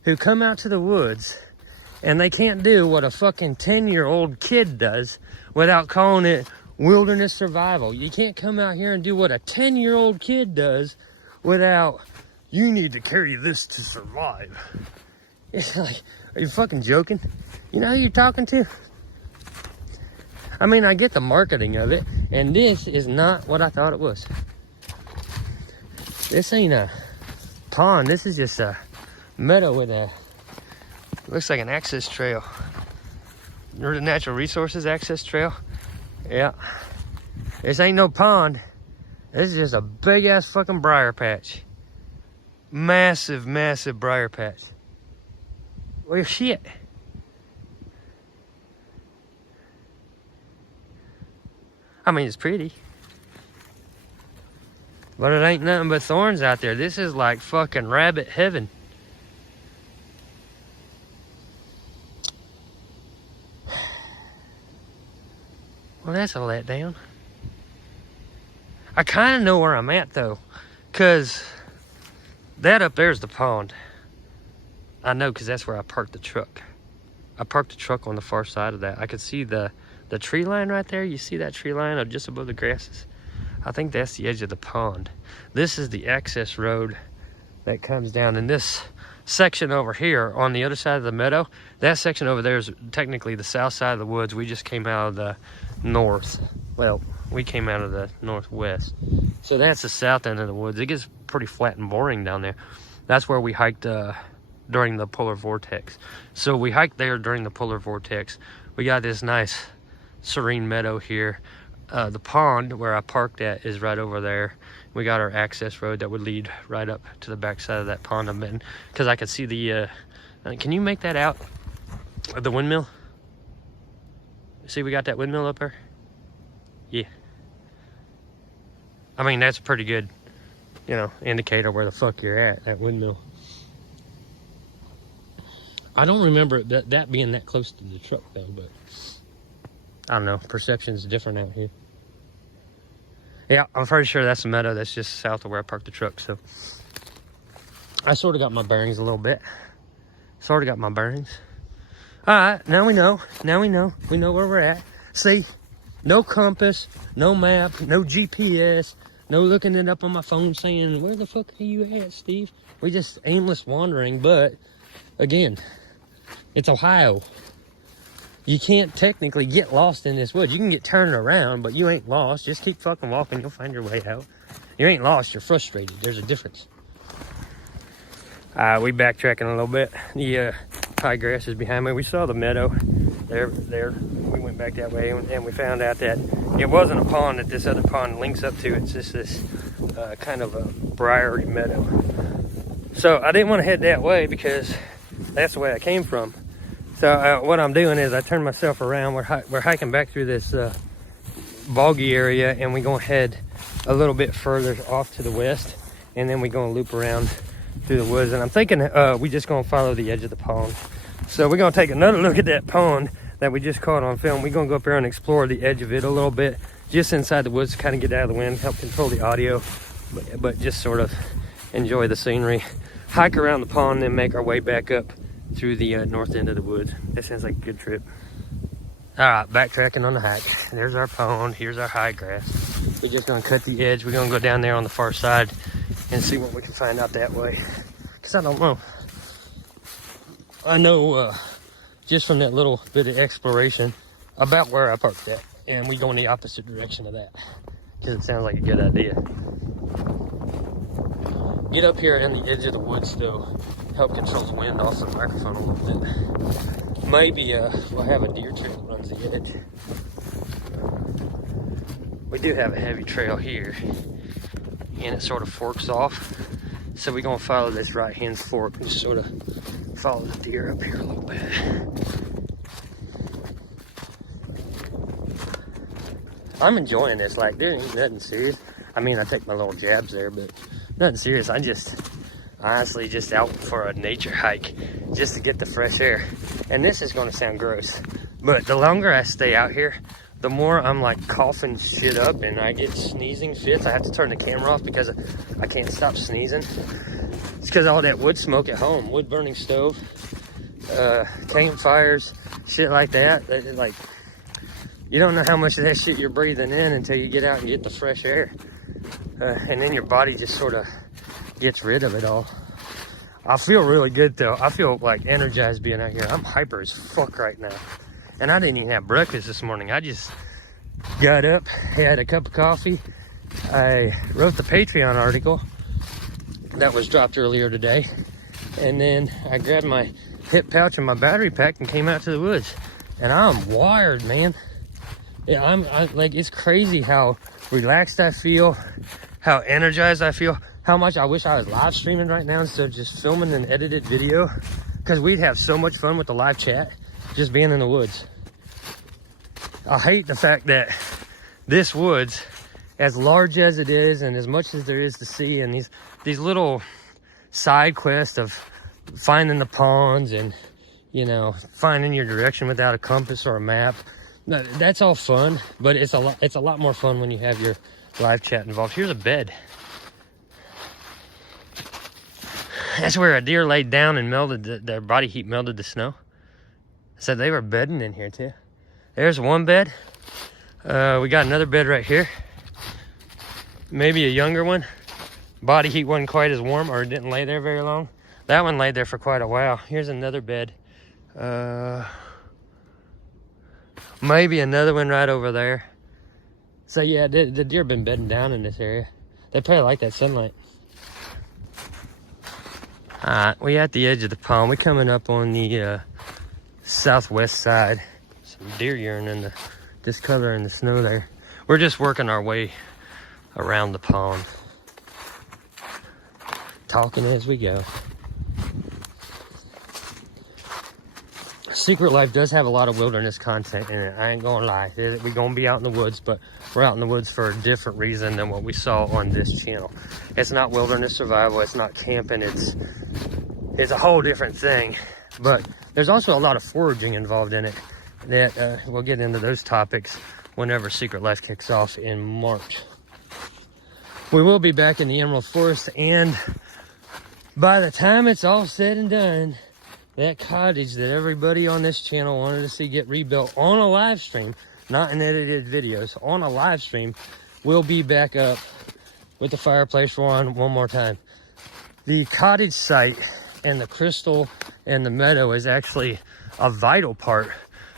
who come out to the woods and they can't do what a fucking 10-year-old kid does without calling it wilderness survival. You can't come out here and do what a 10-year-old kid does without, you need to carry this to survive. It's like, are you fucking joking? You know who you're talking to? I mean, I get the marketing of it, and this is not what I thought it was. This ain't a pond. This is just a meadow with a, looks like an access trail. The natural resources access trail. Yeah. This ain't no pond. This is just a big ass fucking briar patch. Massive, massive briar patch. Well, shit. I mean, it's pretty. But it ain't nothing but thorns out there. This is like fucking rabbit heaven. Well, that's a letdown. I kind of know where I'm at, though. Because that up there's the pond. I know, because that's where I parked the truck. I parked the truck on the far side of that. I could see the tree line right there. You see that tree line just above the grasses? I think that's the edge of the pond. This is the access road that comes down in this section over here on the other side of the meadow. That section over there is technically the south side of the woods. We just came out of the north. Well, we came out of the northwest. So that's the south end of the woods. It gets pretty flat and boring down there. That's where we hiked during the polar vortex. So we hiked there during the polar vortex. We got this nice serene meadow here. The pond where I parked at is right over there. We got our access road that would lead right up to the back side of that pond I'm in, because I could see the can you make that out? The windmill? See, we got that windmill up there? Yeah. I mean, that's a pretty good, you know, indicator where the fuck you're at, that windmill. I don't remember that being that close to the truck though, but I don't know, perception's different out here. Yeah, I'm pretty sure that's a meadow that's just south of where I parked the truck, so I sort of got my bearings a little bit. Sort of got my bearings. All right, now we know. Now we know. We know where we're at. See, no compass, no map, no GPS, no looking it up on my phone saying, where the fuck are you at, Steve? We just aimless wandering, but again, it's Ohio. You can't technically get lost in this woods. You can get turned around, but you ain't lost. Just keep fucking walking. You'll find your way out. You ain't lost. You're frustrated. There's a difference. We backtracking a little bit. The high grass is behind me. We saw the meadow there. We went back that way, and we found out that it wasn't a pond that this other pond links up to. It's just this kind of a briery meadow. So I didn't want to head that way because that's the way I came from. So what I'm doing is I turn myself around. We're hiking back through this boggy area, and we're going to head a little bit further off to the west, and then we're going to loop around through the woods. And I'm thinking we're just going to follow the edge of the pond. So we're going to take another look at that pond that we just caught on film. We're going to go up there and explore the edge of it a little bit, just inside the woods to kind of get out of the wind, help control the audio, but just sort of enjoy the scenery. Hike around the pond, then make our way back up through the north end of the woods. That sounds like a good trip. All right, backtracking on the hike. There's our pond. Here's our high grass. We're just gonna cut the edge. We're gonna go down there on the far side and see what we can find out that way. Cause I don't know. I know just from that little bit of exploration about where I parked at, and we go in the opposite direction of that. Cause it sounds like a good idea. Get up here on the edge of the woods though. Help control the wind off the microphone a little bit. Maybe we'll have a deer trail that runs the edge. We do have a heavy trail here, and it sort of forks off. So we're gonna follow this right hand fork and sort of follow the deer up here a little bit. I'm enjoying this. Like, there ain't nothing serious. I mean, I take my little jabs there, but nothing serious. I just honestly just out for a nature hike just to get the fresh air. And this is going to sound gross, but the longer I stay out here, the more I'm like coughing shit up and I get sneezing fits. I have to turn the camera off because I can't stop sneezing. It's because all that wood smoke at home, wood burning stove, campfires, shit like that. Like, you don't know how much of that shit you're breathing in until you get out and get the fresh air. And then your body just sort of gets rid of it all. I feel really good though. I feel like energized being out here. I'm hyper as fuck right now. And I didn't even have breakfast this morning. I just got up, had a cup of coffee. I wrote the Patreon article that was dropped earlier today. And then I grabbed my hip pouch and my battery pack and came out to the woods. And I'm wired, man. Yeah, I'm like, it's crazy how relaxed I feel, how energized I feel. How much I wish I was live streaming right now instead of just filming an edited video, because we'd have so much fun with the live chat just being in the woods. I hate the fact that this woods, as large as it is and as much as there is to see, and these little side quests of finding the ponds and, you know, finding your direction without a compass or a map, that's all fun, but it's a lot more fun when you have your live chat involved. Here's a bed. That's where a deer laid down and melted, their body heat melted the snow. So they were bedding in here too. There's one bed. We got another bed right here. Maybe a younger one. Body heat wasn't quite as warm, or it didn't lay there very long. That one laid there for quite a while. Here's another bed. Maybe another one right over there. So yeah, the deer have been bedding down in this area. They probably like that sunlight. Alright, we at the edge of the pond. We're coming up on the southwest side. Some deer urine in the discolor in the snow there. We're just working our way around the pond. Talking as we go. Secret Life does have a lot of wilderness content in it. I ain't gonna lie. We're gonna be out in the woods, but we're out in the woods for a different reason than what we saw on this channel. It's not wilderness survival. It's not camping. It's a whole different thing. But there's also a lot of foraging involved in it. That we'll get into those topics whenever Secret Life kicks off in March. We will be back in the Emerald Forest, and by the time it's all said and done, that cottage that everybody on this channel wanted to see get rebuilt on a live stream, not in edited videos, on a live stream, will be back up with the fireplace on one more time. The cottage site and the crystal and the meadow is actually a vital part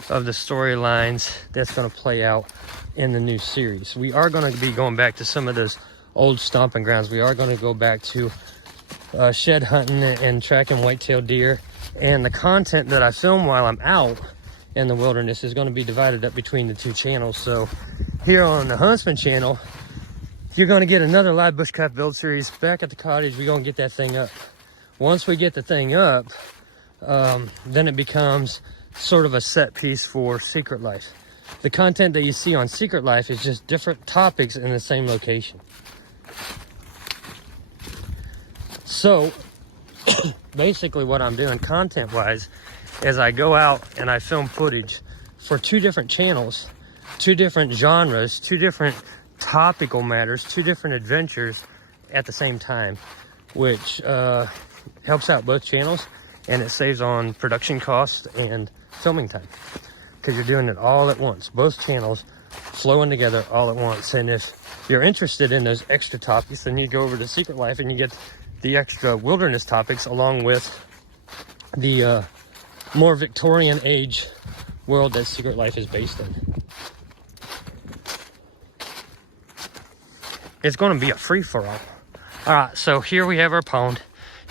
of the storylines that's going to play out in the new series. We are going to be going back to some of those old stomping grounds. We are going to go back to shed hunting and tracking white-tailed deer. And the content that I film while I'm out in the wilderness is going to be divided up between the two channels. So here on the Huntsman channel, you're going to get another live bushcraft build series. Back at the cottage, we're going to get that thing up. Once we get the thing up, then it becomes sort of a set piece for Secret Life. The content that you see on Secret Life is just different topics in the same location. So basically what I'm doing content wise is I go out and I film footage for two different channels, two different genres, two different topical matters, two different adventures at the same time, which helps out both channels, and it saves on production costs and filming time because you're doing it all at once, both channels flowing together all at once. And if you're interested in those extra topics, then you go over to Secret Life and you get the extra wilderness topics along with the more Victorian age world that Secret Life is based in. It's going to be a free-for-all. All right, so here we have our pond.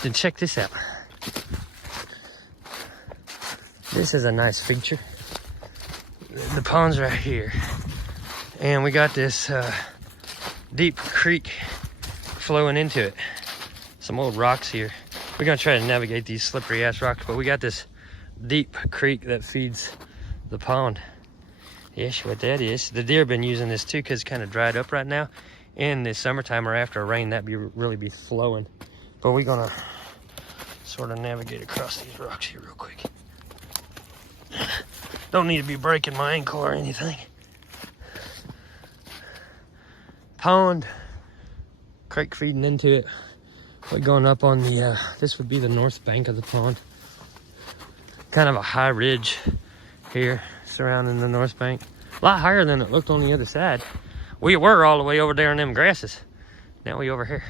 Then check this out. This is a nice feature. The pond's right here, and we got this deep creek flowing into it. Some old rocks here. We're gonna try to navigate these slippery ass rocks, but we got this deep creek that feeds the pond. Yes, what that is. The deer have been using this too because it's kind of dried up right now. In the summertime or after a rain, that really be flowing. But we're gonna sort of navigate across these rocks here real quick. Don't need to be breaking my ankle or anything. Pond, creek feeding into it. We're going up on the, this would be the north bank of the pond. Kind of a high ridge here surrounding the north bank. A lot higher than it looked on the other side. We were all the way over there in them grasses. Now we over here.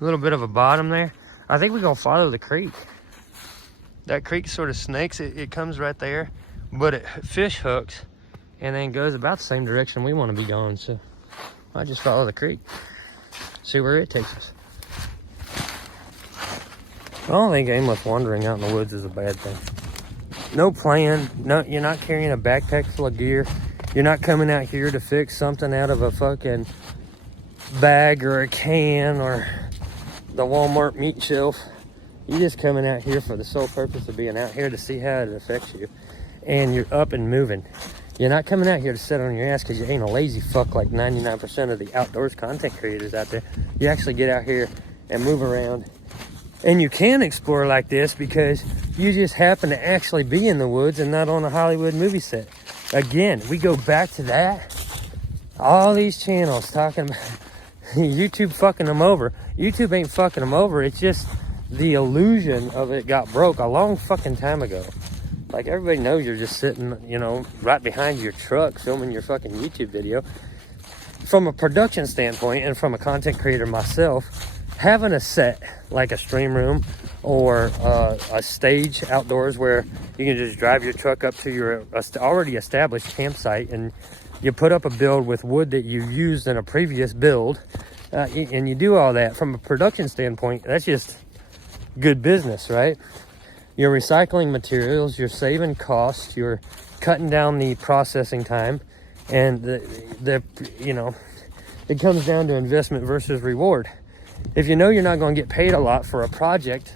A little bit of a bottom there. I think we're gonna follow the creek. That creek sort of snakes. It comes right there, but it fish hooks and then goes about the same direction we want to be going. So I just follow the creek. See where it takes us. I don't think aimless wandering out in the woods is a bad thing. No plan. No, you're not carrying a backpack full of gear. You're not coming out here to fix something out of a fucking bag or a can or the Walmart meat shelf. You're just coming out here for the sole purpose of being out here to see how it affects you. And you're up and moving. You're not coming out here to sit on your ass because you ain't a lazy fuck like 99% of the outdoors content creators out there. You actually get out here and move around. And you can explore like this because you just happen to actually be in the woods and not on a Hollywood movie set. Again, we go back to that. All these channels talking about YouTube fucking them over. YouTube ain't fucking them over. It's just the illusion of it got broke a long fucking time ago. Like, everybody knows you're just sitting, you know, right behind your truck filming your fucking YouTube video. From a production standpoint and from a content creator myself, having a set like a stream room or a stage outdoors where you can just drive your truck up to your already established campsite and you put up a build with wood that you used in a previous build, and you do all that from a production standpoint, that's just good business, right? You're recycling materials, you're saving costs, you're cutting down the processing time, and the you know, it comes down to investment versus reward. If you know you're not going to get paid a lot for a project,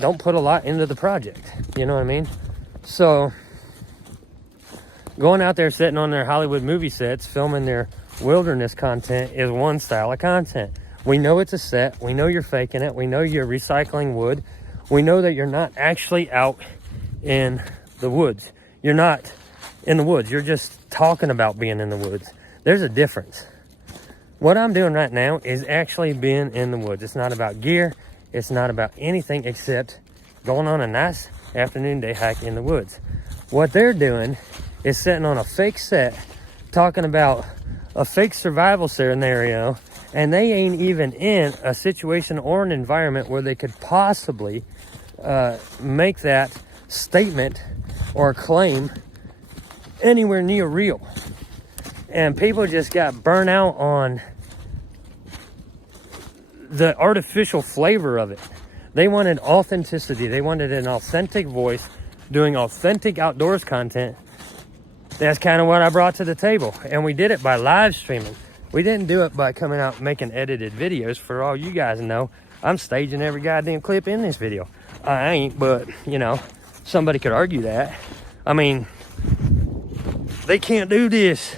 don't put a lot into the project. You know what I mean? So going out there sitting on their Hollywood movie sets filming their wilderness content is one style of content. We know it's a set. We know you're faking it. We know you're recycling wood. We know that you're not actually out in the woods. You're not in the woods. You're just talking about being in the woods. There's a difference. What I'm doing right now is actually being in the woods. It's not about gear. It's not about anything except going on a nice afternoon day hike in the woods. What they're doing is sitting on a fake set talking about a fake survival scenario, and they ain't even in a situation or an environment where they could possibly make that statement or claim anywhere near real. And people just got burnt out on the artificial flavor of it. They wanted authenticity. They wanted an authentic voice doing authentic outdoors content. That's kind of what I brought to the table. And we did it by live streaming. We didn't do it by coming out making edited videos. For all you guys know, I'm staging every goddamn clip in this video. I ain't, but, you know, somebody could argue that. I mean, they can't do this.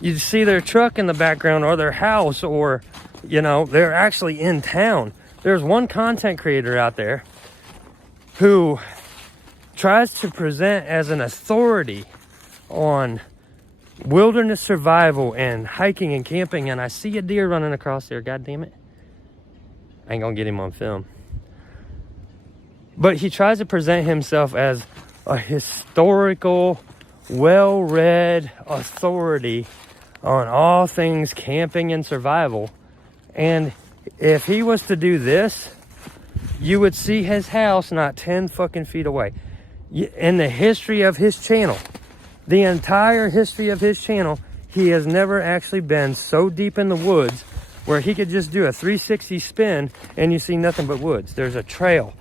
You see their truck in the background or their house, or, you know, they're actually in town. There's one content creator out there who tries to present as an authority on wilderness survival and hiking and camping, and I see a deer running across there. God damn it. I ain't gonna get him on film. But he tries to present himself as a historical, well-read authority on all things camping and survival. And if he was to do this, you would see his house not 10 fucking feet away. In the history of his channel, the entire history of his channel, he has never actually been so deep in the woods where he could just do a 360 spin and you see nothing but woods. There's a trail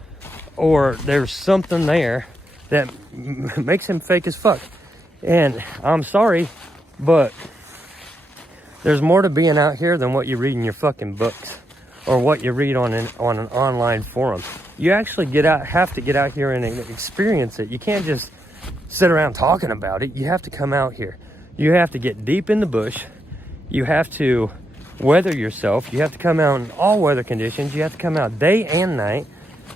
or there's something there that makes him fake as fuck. And I'm sorry, but there's more to being out here than what you read in your fucking books or what you read on an online forum. You actually have to get out here and experience it. You can't just sit around talking about it. You have to come out here. You have to get deep in the bush. You have to weather yourself. You have to come out in all weather conditions. You have to come out day and night.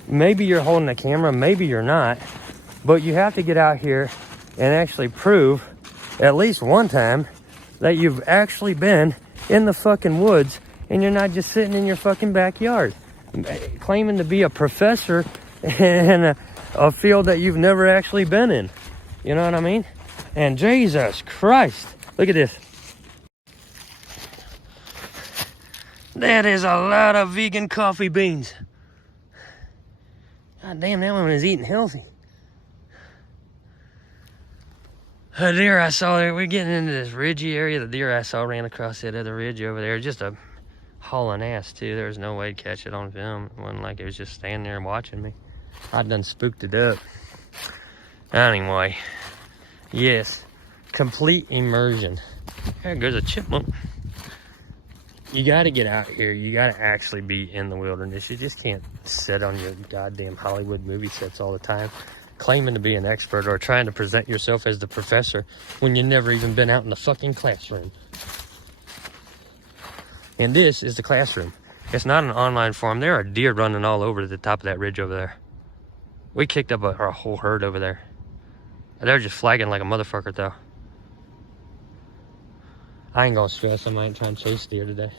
Maybe you're holding a camera, maybe you're not, but you have to get out here and actually prove at least one time that you've actually been in the fucking woods and you're not just sitting in your fucking backyard claiming to be a professor in a field that you've never actually been in. You know what I mean? And Jesus Christ, look at this. That is a lot of vegan coffee beans. God damn, that one is eating healthy. A deer I saw there, we're getting into this ridgy area. The deer I saw ran across that other ridge over there. Just a hauling ass too. There was no way to catch it on film. It wasn't like it was just standing there watching me. I done spooked it up. Anyway, yes, complete immersion. There goes a chipmunk. You got to get out here. You got to actually be in the wilderness. You just can't sit on your goddamn Hollywood movie sets all the time claiming to be an expert or trying to present yourself as the professor when you've never even been out in the fucking classroom. And this is the classroom. It's not an online forum. There are deer running all over the top of that ridge over there. We kicked up a whole herd over there. They're just flagging like a motherfucker though. I ain't gonna stress. I ain't trying to chase deer today.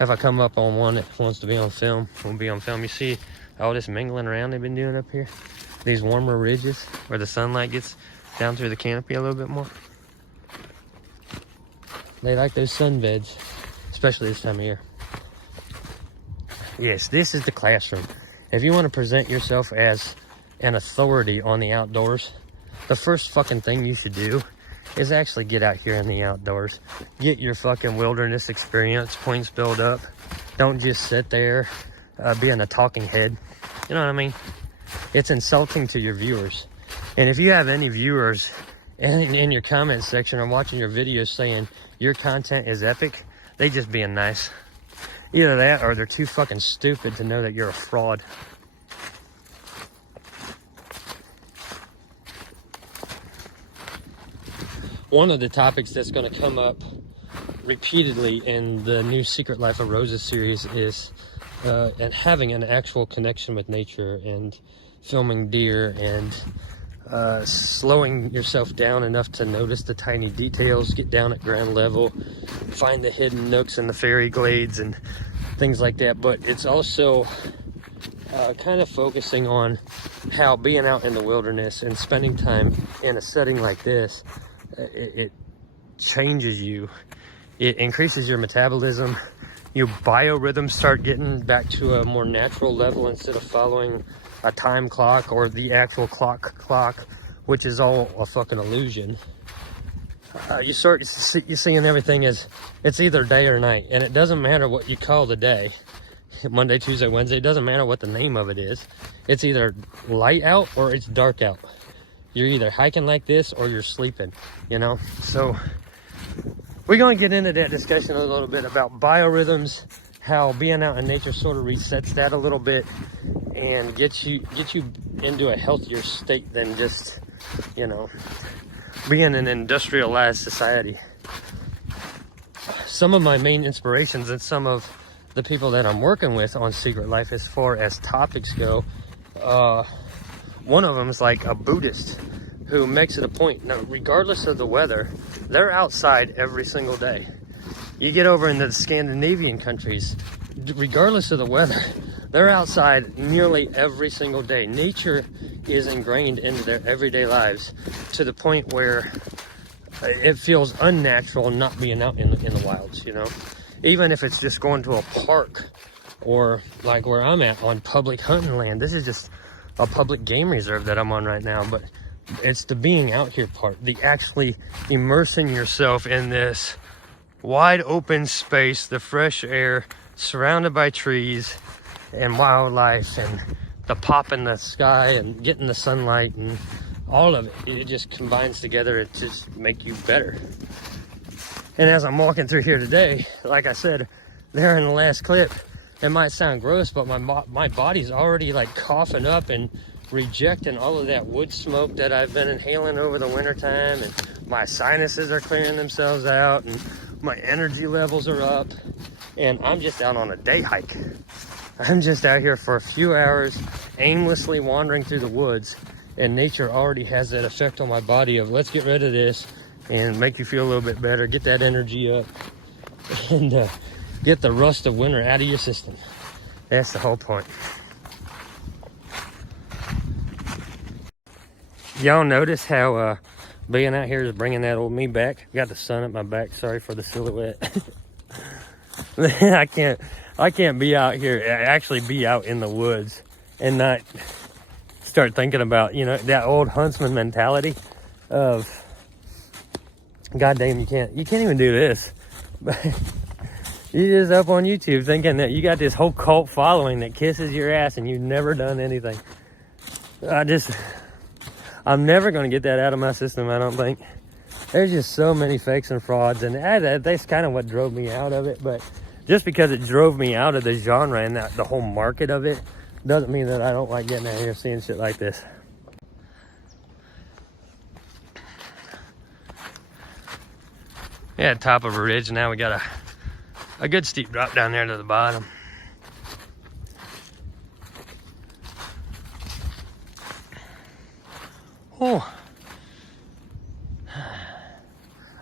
if I come up on one that wants to be on film, will be on film. You see all this mingling around they've been doing up here? These warmer ridges where the sunlight gets down through the canopy a little bit more. They like those sunbeds, especially this time of year. Yes, this is the classroom. If you want to present yourself as an authority on the outdoors, the first fucking thing you should do is actually get out here in the outdoors. Get your fucking wilderness experience points built up. Don't just sit there being a talking head. You know what I mean? It's insulting to your viewers. And if you have any viewers in your comments section or watching your videos saying your content is epic, they just being nice. Either that or they're too fucking stupid to know that you're a fraud. One of the topics that's going to come up repeatedly in the new Secret Life of Roses series is and having an actual connection with nature and filming deer and slowing yourself down enough to notice the tiny details, get down at ground level, find the hidden nooks and the fairy glades and things like that. But it's also kind of focusing on how being out in the wilderness and spending time in a setting like this, it changes you. It increases your metabolism. Your biorhythms start getting back to a more natural level instead of following a time clock or the actual clock, which is all a fucking illusion. You seeing everything as it's either day or night, and it doesn't matter what you call the day. Monday, Tuesday, Wednesday, it doesn't matter what the name of it is. It's either light out or it's dark out. You're either hiking like this or you're sleeping, you know? So we're going to get into that discussion a little bit about biorhythms, how being out in nature sort of resets that a little bit and gets you into a healthier state than just, you know, being an industrialized society. Some of my main inspirations and some of the people that I'm working with on Secret Life as far as topics go, one of them is like a Buddhist who makes it a point, now, regardless of the weather, they're outside every single day. You get over into the Scandinavian countries, regardless of the weather, they're outside nearly every single day. Nature is ingrained into their everyday lives to the point where it feels unnatural not being out in the wilds, you know? Even if it's just going to a park or like where I'm at on public hunting land. This is just a public game reserve that I'm on right now, but it's the being out here part, the actually immersing yourself in this wide open space, the fresh air, surrounded by trees and wildlife and the pop in the sky and getting the sunlight and all of it. It just combines together to just make you better. And as I'm walking through here today, like I said there in the last clip, it might sound gross, but my body's already like coughing up and rejecting all of that wood smoke that I've been inhaling over the wintertime, and my sinuses are clearing themselves out and my energy levels are up, and I'm just out on a day hike. I'm just out here for a few hours aimlessly wandering through the woods, and nature already has that effect on my body of let's get rid of this and make you feel a little bit better, get that energy up, and get the rust of winter out of your system. That's the whole point. Y'all notice how being out here is bringing that old me back? Got the sun at my back. Sorry for the silhouette. I can't be out here, actually be out in the woods and not start thinking about, you know, that old huntsman mentality of, goddamn, you can't even do this. You're just up on YouTube thinking that you got this whole cult following that kisses your ass and you've never done anything. I'm never going to get that out of my system, I don't think. There's just so many fakes and frauds, and that's kind of what drove me out of it. But just because it drove me out of the genre and the whole market of it doesn't mean that I don't like getting out here seeing shit like this. Yeah, top of a ridge. Now we got a good steep drop down there to the bottom. Oh,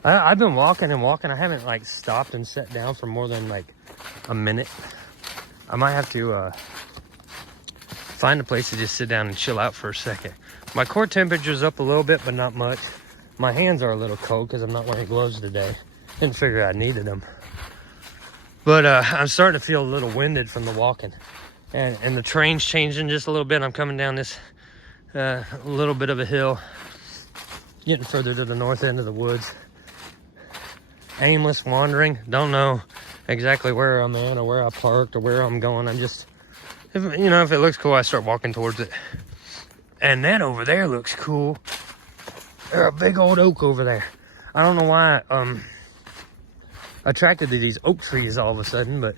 I've been walking and walking. I haven't like stopped and sat down for more than like a minute. I might have to find a place to just sit down and chill out for a second. My core temperature's up a little bit, but not much. My hands are a little cold because I'm not wearing gloves today. Didn't figure I needed them. But I'm starting to feel a little winded from the walking. And the terrain's changing just a little bit. I'm coming down this little bit of a hill, getting further to the north end of the woods. Aimless wandering. Don't know exactly where I'm at or where I parked or where I'm going. I'm just, if it looks cool, I start walking towards it. And that over there looks cool. There's a big old oak over there. I don't know why attracted to these oak trees all of a sudden, but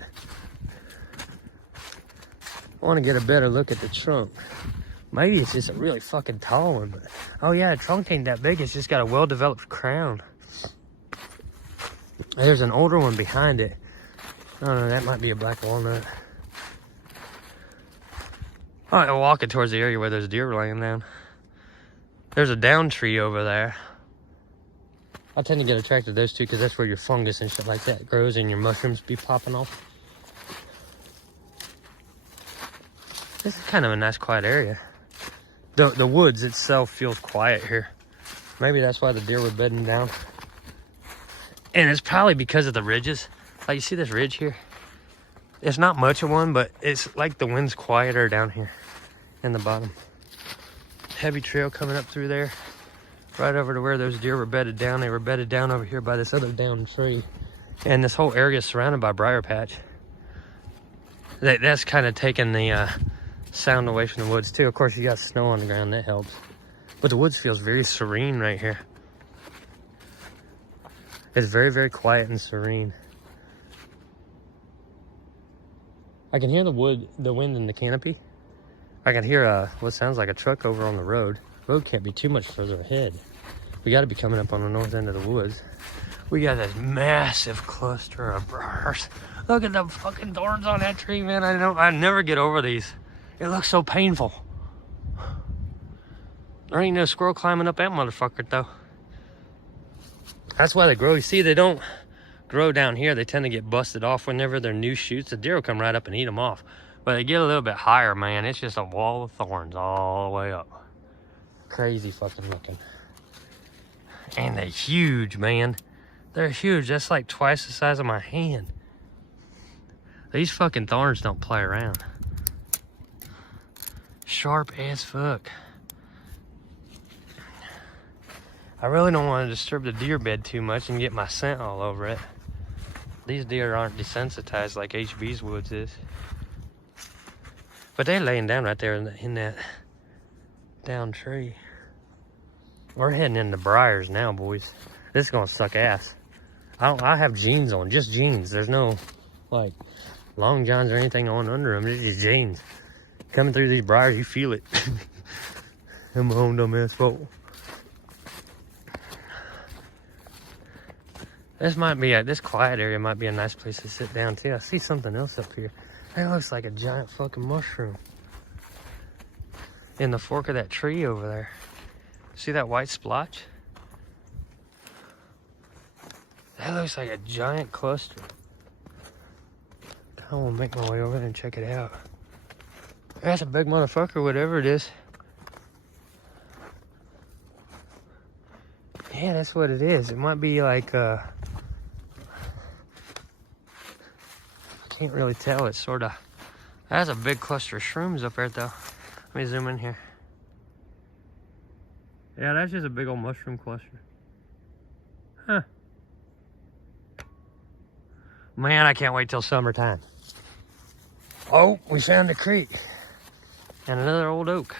I want to get a better look at the trunk. Maybe it's just a really fucking tall one, but oh yeah, the trunk ain't that big. It's just got a well-developed crown. There's an older one behind it. I don't know, that might be a black walnut. All right, I'm walking towards the area where there's deer laying down. There's a down tree over there. I tend to get attracted to those two because that's where your fungus and shit like that grows and your mushrooms be popping off. This is kind of a nice quiet area. The woods itself feels quiet here. Maybe that's why the deer were bedding down. And it's probably because of the ridges. Like, you see this ridge here? It's not much of one, but it's like the wind's quieter down here in the bottom. Heavy trail coming up through there, right over to where those deer were bedded down. They were bedded down over here by this other downed tree. And this whole area is surrounded by briar patch. That's kind of taking the sound away from the woods too. Of course, you got snow on the ground, that helps. But the woods feels very serene right here. It's very, very quiet and serene. I can hear the wind in the canopy. I can hear what sounds like a truck over on the road. The road can't be too much further ahead. We got to be coming up on the north end of the woods. We got this massive cluster of briars. Look at the fucking thorns on that tree, man. I never get over these. It looks so painful. There ain't no squirrel climbing up that motherfucker, though. That's why they grow. You see, they don't grow down here. They tend to get busted off whenever they're new shoots. The deer will come right up and eat them off. But they get a little bit higher, man. It's just a wall of thorns all the way up. Crazy fucking looking. And they're huge, man. They're huge. That's like twice the size of my hand. These fucking thorns don't play around. Sharp as fuck. I really don't want to disturb the deer bed too much and get my scent all over it. These deer aren't desensitized like HB's woods is. But they're laying down right there in that down tree. We're heading into briars now, boys. This is gonna suck ass. I have jeans on, just jeans. There's no like long johns or anything on under them. It's just jeans. Coming through these briars, you feel it. I'm a home dumb asphalt. This quiet area might be a nice place to sit down too. I see something else up here. That looks like a giant fucking mushroom. In the fork of that tree over there. See that white splotch? That looks like a giant cluster. I want to make my way over there and check it out. That's a big motherfucker, whatever it is. Yeah, that's what it is. It might be like, I can't really tell. It's sort of, that's a big cluster of shrooms up there, though. Let me zoom in here. Yeah, that's just a big old mushroom cluster. Huh. Man, I can't wait till summertime. Oh, we found the creek. And another old oak.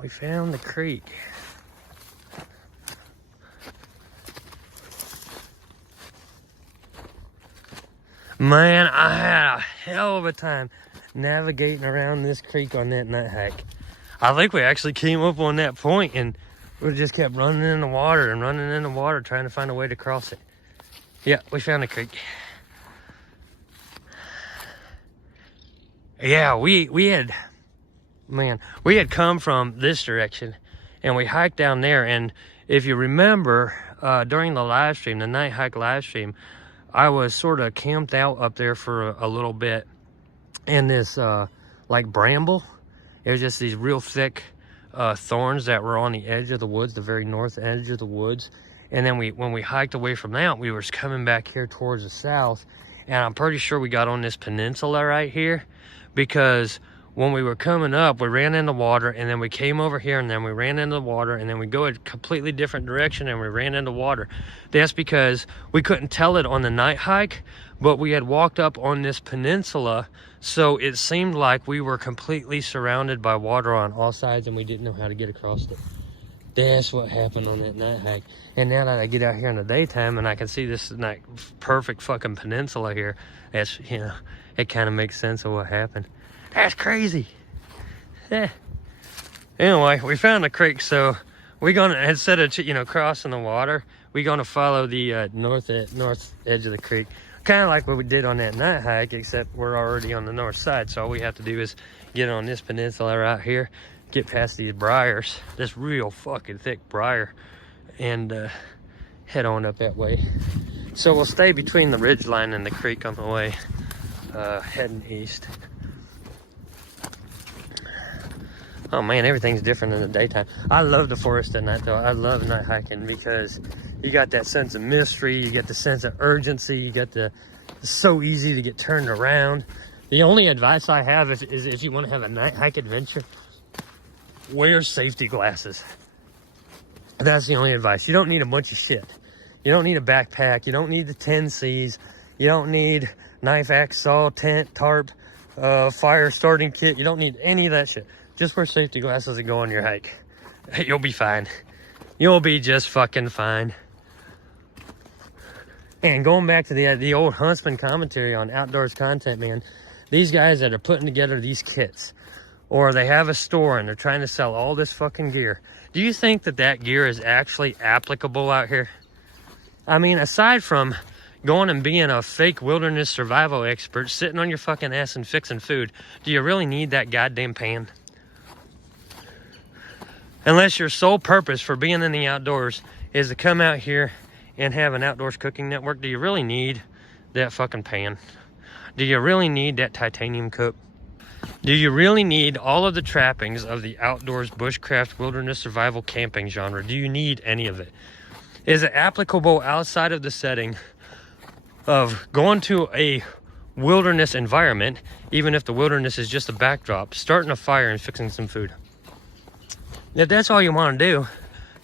We found the creek. Man, I had a hell of a time navigating around this creek on that night hike. I think we actually came up on that point and we just kept running in the water and running in the water trying to find a way to cross it. Yeah, we found the creek. Yeah, we had come from this direction and we hiked down there, and if you remember, during the live stream, the night hike live stream, I was sort of camped out up there for a little bit in this like bramble. It was just these real thick thorns that were on the edge of the woods, the very north edge of the woods. And then when we hiked away from that, we were coming back here towards the south, and I'm pretty sure we got on this peninsula right here, because when we were coming up, we ran into water, and then we came over here, and then we ran into water, and then we go a completely different direction, and we ran into water. That's because we couldn't tell it on the night hike, but we had walked up on this peninsula, so it seemed like we were completely surrounded by water on all sides, and we didn't know how to get across it. That's what happened on that night hike. And now that I get out here in the daytime and I can see this like perfect fucking peninsula here, that's, you know, it kind of makes sense of what happened. That's crazy. Yeah. Anyway, we found the creek, so we're gonna, instead of, you know, crossing the water, we're gonna follow the north edge of the creek, kind of like what we did on that night hike, except we're already on the north side. So all we have to do is get on this peninsula right here, get past these briars, this real fucking thick briar, and head on up that way. So we'll stay between the ridge line and the creek on the way, heading east. Oh man, everything's different in the daytime. I love the forest at night though. I love night hiking because you got that sense of mystery, you get the sense of urgency, you get it's so easy to get turned around. The only advice I have is if you want to have a night hike adventure, wear safety glasses. That's the only advice. You don't need a bunch of shit. You don't need a backpack. You don't need the 10 C's. You don't need knife, axe, saw, tent, tarp, fire starting kit. You don't need any of that shit. Just wear safety glasses and go on your hike. You'll be fine. You'll be just fucking fine. And going back to the Old Huntsman commentary on outdoors content, man, these guys that are putting together these kits, or they have a store and they're trying to sell all this fucking gear, do you think that gear is actually applicable out here? I mean, aside from going and being a fake wilderness survival expert, sitting on your fucking ass and fixing food, do you really need that goddamn pan? Unless your sole purpose for being in the outdoors is to come out here and have an outdoors cooking network, do you really need that fucking pan? Do you really need that titanium cook? Do you really need all of the trappings of the outdoors bushcraft wilderness survival camping genre? Do you need any of it? Is it applicable outside of the setting of going to a wilderness environment, even if the wilderness is just a backdrop, starting a fire and fixing some food? If that's all you want to do,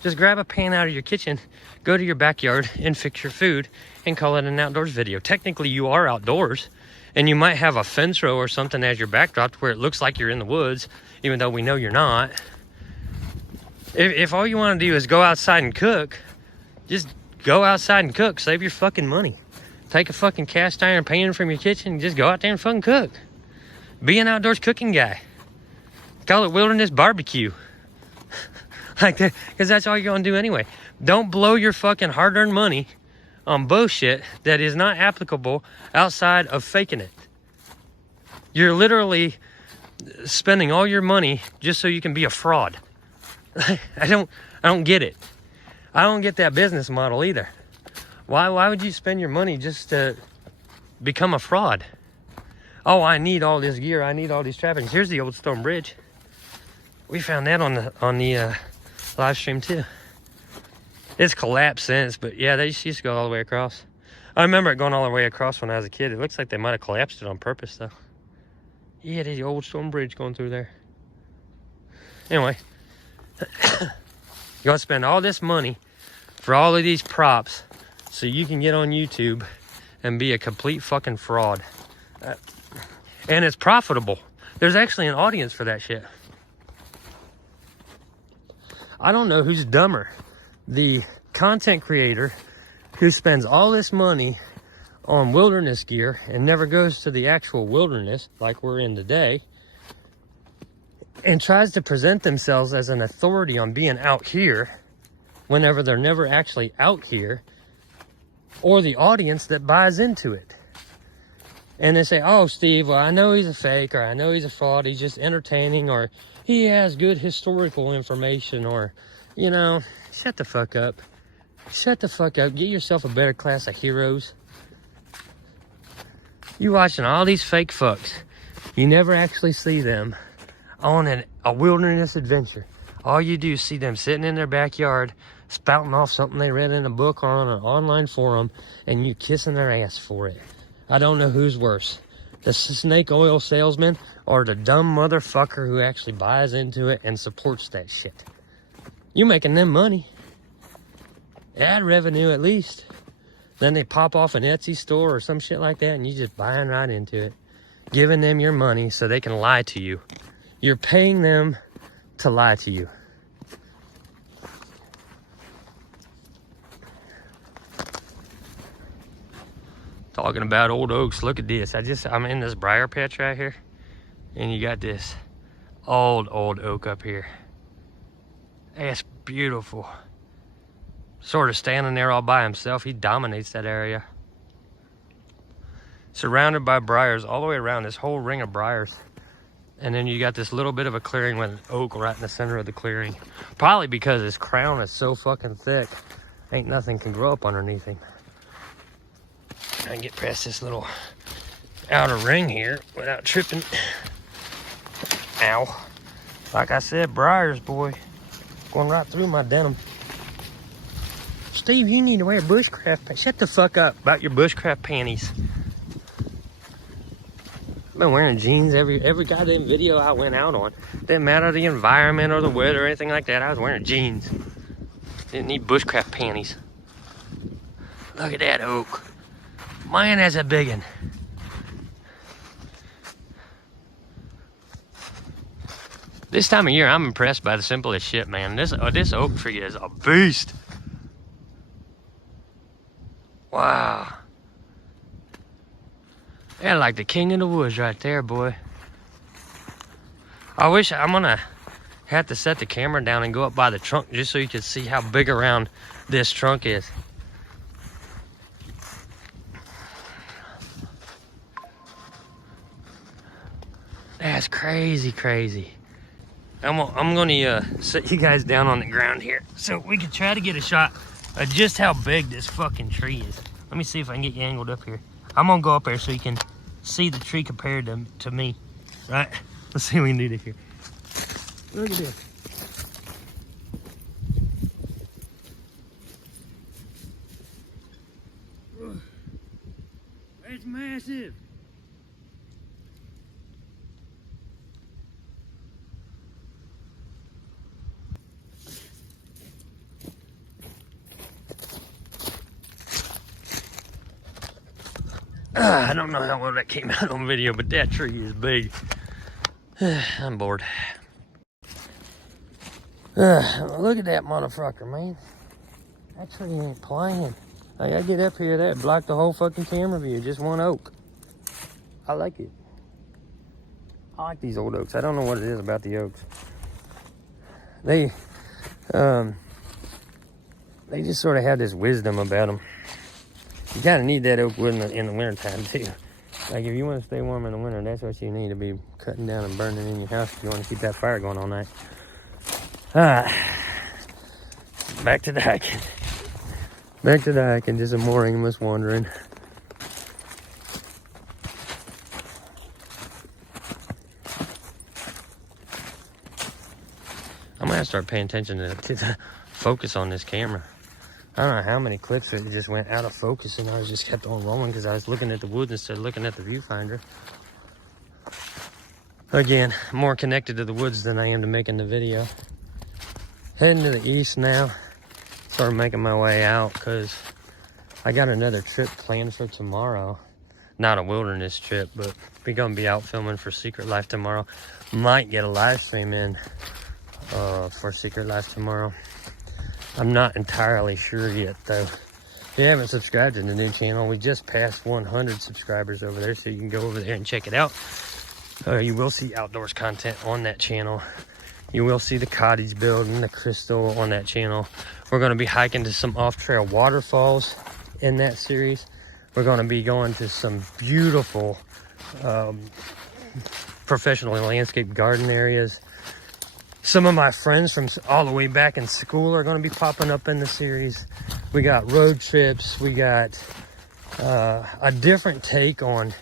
just grab a pan out of your kitchen, go to your backyard and fix your food and call it an outdoors video. Technically you are outdoors, and you might have a fence row or something as your backdrop where it looks like you're in the woods, even though we know you're not. If all you want to do is go outside and cook, just go outside and cook. Save your fucking money. Take a fucking cast iron pan from your kitchen and just go out there and fucking cook. Be an outdoors cooking guy. Call it wilderness barbecue. Like that, because that's all you're gonna do anyway. Don't blow your fucking hard-earned money on bullshit that is not applicable outside of faking it. You're literally spending all your money just so you can be a fraud. I don't get it. I don't get that business model either. Why would you spend your money just to become a fraud? Oh, I need all this gear, I need all these trappings. Here's the old stone bridge. We found that on the live stream too. It's collapsed since, but yeah, they used to go all the way across. I remember it going all the way across when I was a kid. It looks like they might have collapsed it on purpose though. Yeah, there's the old stone bridge going through there. Anyway, you're gonna spend all this money for all of these props so you can get on YouTube and be a complete fucking fraud. And it's profitable. There's actually an audience for that shit. I don't know who's dumber. The content creator who spends all this money on wilderness gear and never goes to the actual wilderness like we're in today, and tries to present themselves as an authority on being out here whenever they're never actually out here, or the audience that buys into it. And they say, oh, Steve, well, I know he's a fake, or I know he's a fraud, he's just entertaining, or he has good historical information, or, you know, Shut the fuck up. Shut the fuck up. Get yourself a better class of heroes. You watching all these fake fucks. You never actually see them on a wilderness adventure. All you do is see them sitting in their backyard, spouting off something they read in a book or on an online forum, and you kissing their ass for it. I don't know who's worse, the snake oil salesman or the dumb motherfucker who actually buys into it and supports that shit. You making them money. Ad revenue at least. Then they pop off an Etsy store or some shit like that, and you just buying right into it. Giving them your money so they can lie to you. You're paying them to lie to you. Talking about old oaks, look at this. I'm in this briar patch right here, and you got this old oak up here. That's beautiful. Sort of standing there all by himself. He dominates that area. Surrounded by briars all the way around, this whole ring of briars. And then you got this little bit of a clearing with an oak right in the center of the clearing. Probably because his crown is so fucking thick, ain't nothing can grow up underneath him. I can get past this little outer ring here without tripping. Ow. Like I said, briars, boy. Going right through my denim. Steve, you need to wear bushcraft pants. Shut the fuck up about your bushcraft panties. I've been wearing jeans every goddamn video I went out on. Didn't matter the environment or the weather or anything like that. I was wearing jeans. Didn't need bushcraft panties. Look at that oak. Man, that's a big one. This time of year, I'm impressed by the simplest shit, man. This oak tree is a beast. Wow. Yeah, like the king of the woods right there, boy. I'm gonna have to set the camera down and go up by the trunk just so you can see how big around this trunk is. That's crazy, crazy. I'm gonna set you guys down on the ground here so we can try to get a shot of just how big this fucking tree is. Let me see if I can get you angled up here. I'm gonna go up there so you can see the tree compared to me, right? Let's see what we can do this here. Look at this. It's massive. I don't know how well that came out on video, but that tree is big. I'm bored. Look at that motherfucker, man. That tree ain't playing. Like, I get up here, that blocked the whole fucking camera view, just one oak. I like it. I like these old oaks. I don't know what it is about the oaks. They just sort of have this wisdom about them. You kind of need that oak wood in the winter time too. Like, if you want to stay warm in the winter, that's what you need to be cutting down and burning in your house if you want to keep that fire going all night. Back to the hiking. Back to the hiking, just some more aimless wandering. I'm gonna have to start paying attention to the focus on this camera. I don't know how many clips that just went out of focus and I just kept on rolling because I was looking at the woods instead of looking at the viewfinder. Again, more connected to the woods than I am to making the video. Heading to the east now. Started making my way out because I got another trip planned for tomorrow. Not a wilderness trip, but we're gonna be out filming for Secret Life tomorrow. Might get a live stream in for Secret Life tomorrow. I'm not entirely sure yet though. If you haven't subscribed to the new channel, we just passed 100 subscribers over there, so you can go over there and check it out. You will see outdoors content on that channel. You will see the cottage build and the crystal on that channel. We're going to be hiking to some off-trail waterfalls in that series. We're going to be going to some beautiful professional landscape garden areas. Some of my friends from all the way back in school are going to be popping up in the series. We got road trips. We got a different take on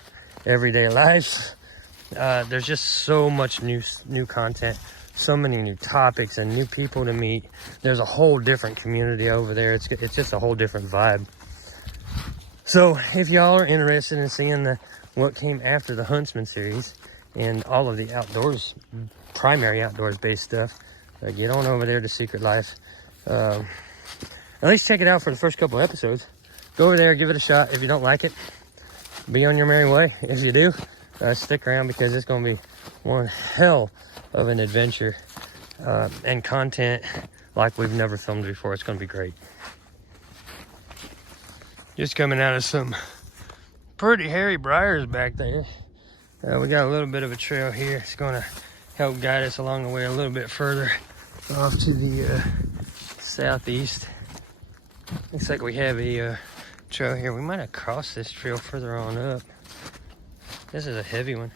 everyday life. There's just so much new content, so many new topics and new people to meet. There's a whole different community over there. It's just a whole different vibe. So if y'all are interested in seeing what came after the Huntsman series and all of the outdoors, primary outdoors based stuff, get on over there to Secret Life. At least check it out for the first couple episodes. Go over there, give it a shot. If you don't like it, be on your merry way. If you do, stick around, because it's going to be one hell of an adventure and content like we've never filmed before. It's going to be great. Just coming out of some pretty hairy briars back there. We got a little bit of a trail here. It's going to help guide us along the way a little bit further off to the southeast. Looks like we have a trail here. We might have crossed this trail further on up. This is a heavy one.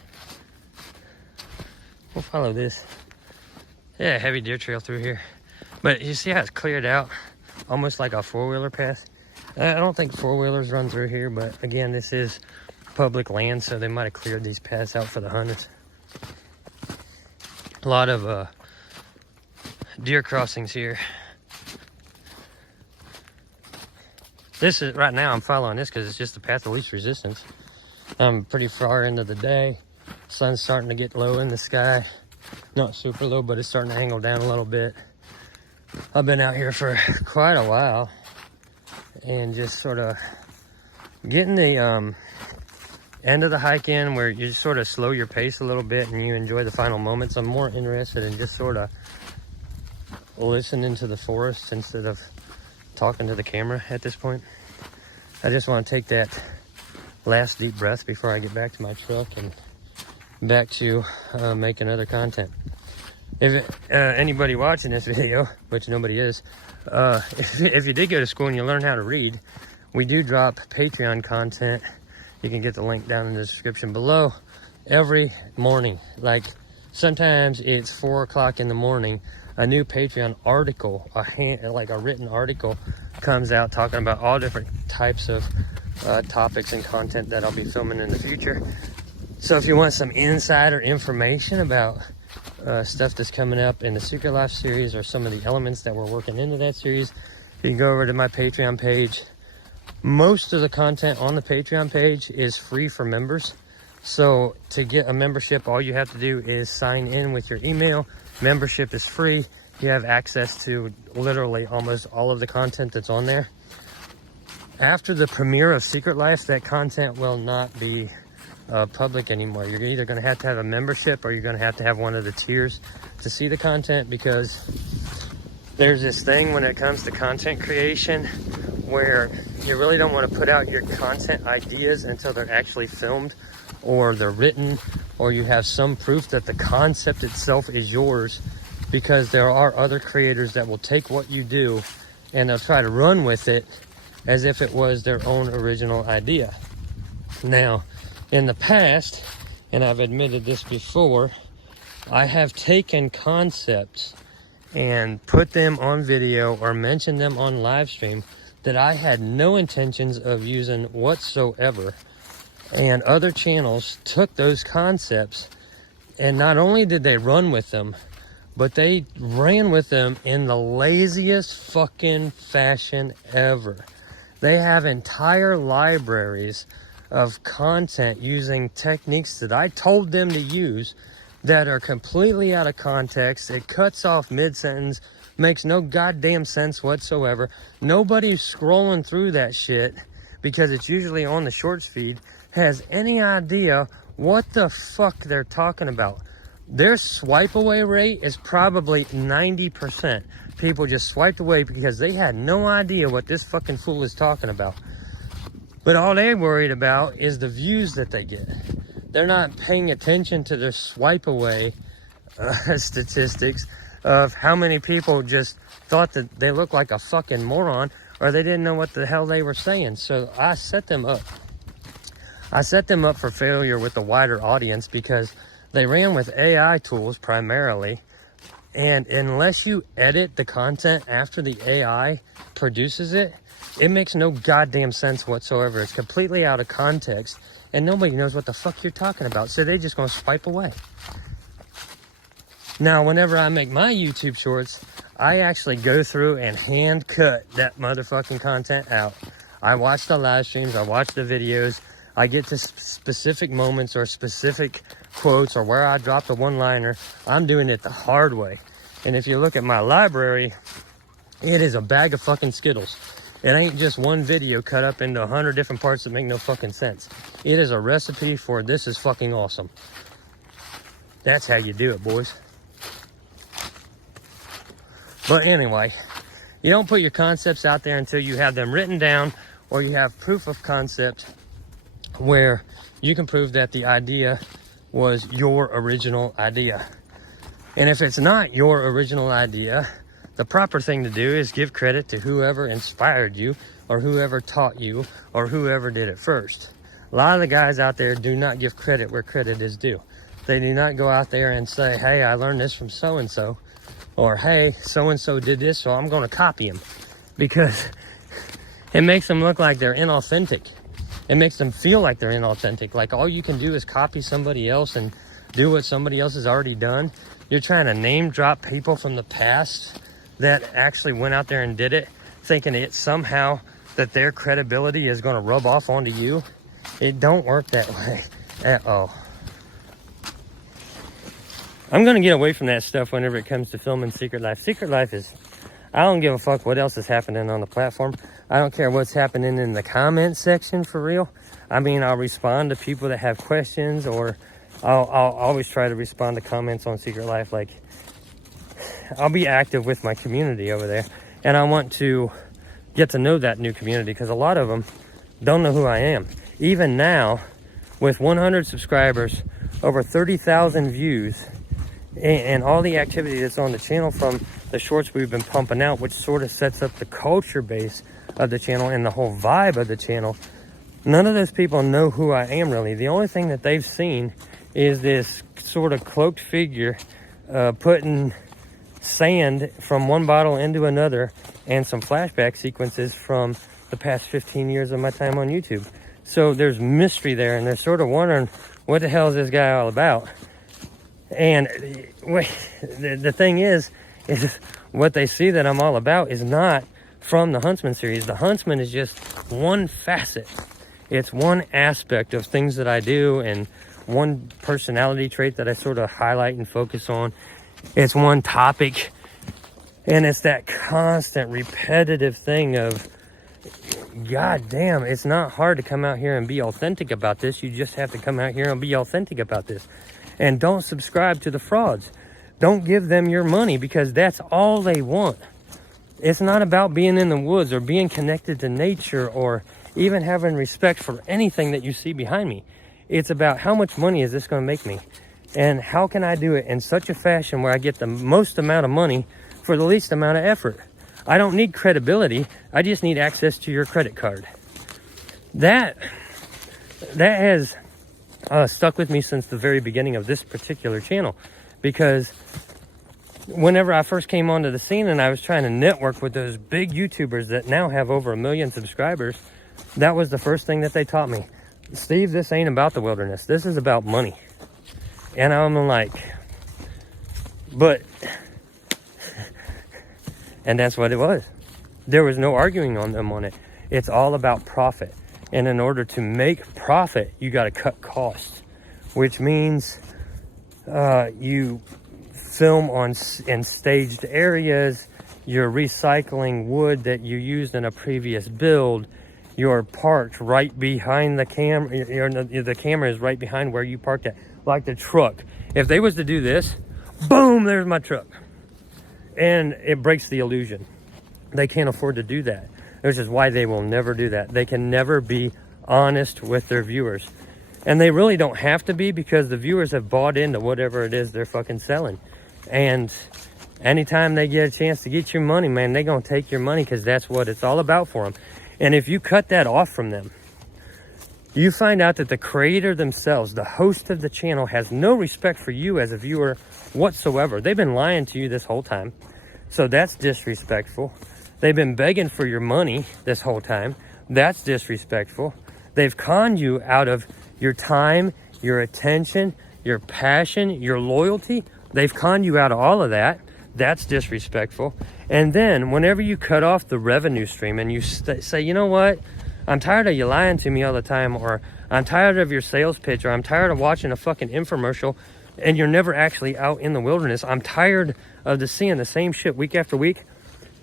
We'll follow this. Yeah, heavy deer trail through here. But you see how it's cleared out? Almost like a four-wheeler path. I don't think four-wheelers run through here, but again, this is public land, so they might have cleared these paths out for the hunters. A lot of deer crossings here. This is, right now I'm following this because it's just the path of least resistance. I'm pretty far into the day. Sun's starting to get low in the sky. Not super low, but it's starting to angle down a little bit. I've been out here for quite a while and just sort of getting the end of the hike in where you just sort of slow your pace a little bit and you enjoy the final moments. I'm more interested in just sort of listening to the forest instead of talking to the camera at this point. I just want to take that last deep breath before I get back to my truck and back to making other content. If anybody watching this video, which nobody is, if you did go to school and you learn how to read, we do drop Patreon content. You can get the link down in the description below every morning. Like sometimes it's 4 o'clock in the morning, a new Patreon article, like a written article comes out talking about all different types of topics and content that I'll be filming in the future. So if you want some insider information about stuff that's coming up in the Secret Life series or some of the elements that we're working into that series, you can go over to my Patreon page. Most of the content on the Patreon page is free for members. So to get a membership, all you have to do is sign in with your email. Membership is free. You have access to literally almost all of the content that's on there. After the premiere of Secret Life, that content will not be public anymore. You're either going to have a membership or you're going to have one of the tiers to see the content, because there's this thing when it comes to content creation where you really don't want to put out your content ideas until they're actually filmed or they're written, or you have some proof that the concept itself is yours, because there are other creators that will take what you do and they'll try to run with it as if it was their own original idea. Now, in the past, and I've admitted this before, I have taken concepts and put them on video or mentioned them on live stream that I had no intentions of using whatsoever. And other channels took those concepts, and not only did they run with them, but they ran with them in the laziest fucking fashion ever. They have entire libraries of content using techniques that I told them to use that are completely out of context. It cuts off mid-sentence, makes no goddamn sense whatsoever. Nobody's scrolling through that shit, because it's usually on the shorts feed, has any idea what the fuck they're talking about. Their swipe away rate is probably 90%. People just swiped away because they had no idea what this fucking fool is talking about. But all they're worried about is the views that they get. They're not paying attention to their swipe away statistics of how many people just thought that they looked like a fucking moron, or they didn't know what the hell they were saying. So I set them up. I set them up for failure with the wider audience because they ran with AI tools primarily, And unless you edit the content after the AI produces it, it makes no goddamn sense whatsoever. It's completely out of context, and nobody knows what the fuck you're talking about. So they just gonna swipe away. Now, whenever I make my YouTube shorts, I actually go through and hand cut that motherfucking content out. I watch the live streams, I watch the videos, I get to specific moments or specific quotes or where I dropped a one-liner. I'm doing it the hard way. And if you look at my library, it is a bag of fucking Skittles. It ain't just one video cut up into 100 different parts that make no fucking sense. It is a recipe for this is fucking awesome. That's how you do it, boys. But anyway, you don't put your concepts out there until you have them written down or you have proof of concept where you can prove that the idea was your original idea. And if it's not your original idea, the proper thing to do is give credit to whoever inspired you or whoever taught you or whoever did it first. A lot of the guys out there do not give credit where credit is due. They do not go out there and say, hey, I learned this from so-and-so. Or, hey, so-and-so did this, so I'm going to copy him. Because it makes them look like they're inauthentic. It makes them feel like they're inauthentic. Like all you can do is copy somebody else and do what somebody else has already done. You're trying to name drop people from the past that actually went out there and did it, thinking it somehow that their credibility is going to rub off onto you. It don't work that way at all. I'm going to get away from that stuff whenever it comes to filming Secret Life. Secret Life is, I don't give a fuck what else is happening on the platform. I don't care what's happening in the comment section for real. I mean, I'll respond to people that have questions, or I'll always try to respond to comments on Secret Life. Like, I'll be active with my community over there. And I want to get to know that new community because a lot of them don't know who I am. Even now, with 100 subscribers, over 30,000 views, and all the activity that's on the channel from the shorts we've been pumping out, which sort of sets up the culture base of the channel and the whole vibe of the channel, none of those people know who I am really. The only thing that they've seen is this sort of cloaked figure putting sand from one bottle into another and some flashback sequences from the past 15 years of my time on YouTube. So there's mystery there, and they're sort of wondering, what the hell is this guy all about? And the thing is what they see that I'm all about is not from the Huntsman series. The Huntsman is just one facet. It's one aspect of things that I do and one personality trait that I sort of highlight and focus on. It's one topic. And it's that constant repetitive thing of, God damn, it's not hard to come out here and be authentic about this. You just have to come out here and be authentic about this. And don't subscribe to the frauds. Don't give them your money because that's all they want. It's not about being in the woods or being connected to nature or even having respect for anything that you see behind me. It's about how much money is this going to make me? And how can I do it in such a fashion where I get the most amount of money for the least amount of effort? I don't need credibility. I just need access to your credit card. That has stuck with me since the very beginning of this particular channel, because whenever I first came onto the scene and I was trying to network with those big YouTubers that now have over 1 million subscribers, that was the first thing that they taught me. Steve, this ain't about the wilderness. This is about money. And I'm like, but, and that's what it was. There was no arguing on them on it. It's all about profit. And in order to make profit, you got to cut costs, which means you film in staged areas, you're recycling wood that you used in a previous build, you're parked right behind the camera, the camera is right behind where you parked at, like the truck. If they was to do this, boom, there's my truck. And it breaks the illusion. They can't afford to do that, which is why they will never do that. They can never be honest with their viewers. And they really don't have to be, because the viewers have bought into whatever it is they're fucking selling. And anytime they get a chance to get your money, man, they're going to take your money because that's what it's all about for them. And if you cut that off from them, you find out that the creator themselves, the host of the channel, has no respect for you as a viewer whatsoever. They've been lying to you this whole time. So that's disrespectful. They've been begging for your money this whole time. That's disrespectful. They've conned you out of your time, your attention, your passion, your loyalty. They've conned you out of all of that. That's disrespectful. And then whenever you cut off the revenue stream and you say, you know what? I'm tired of you lying to me all the time, or I'm tired of your sales pitch, or I'm tired of watching a fucking infomercial and you're never actually out in the wilderness. I'm tired of seeing the same shit week after week.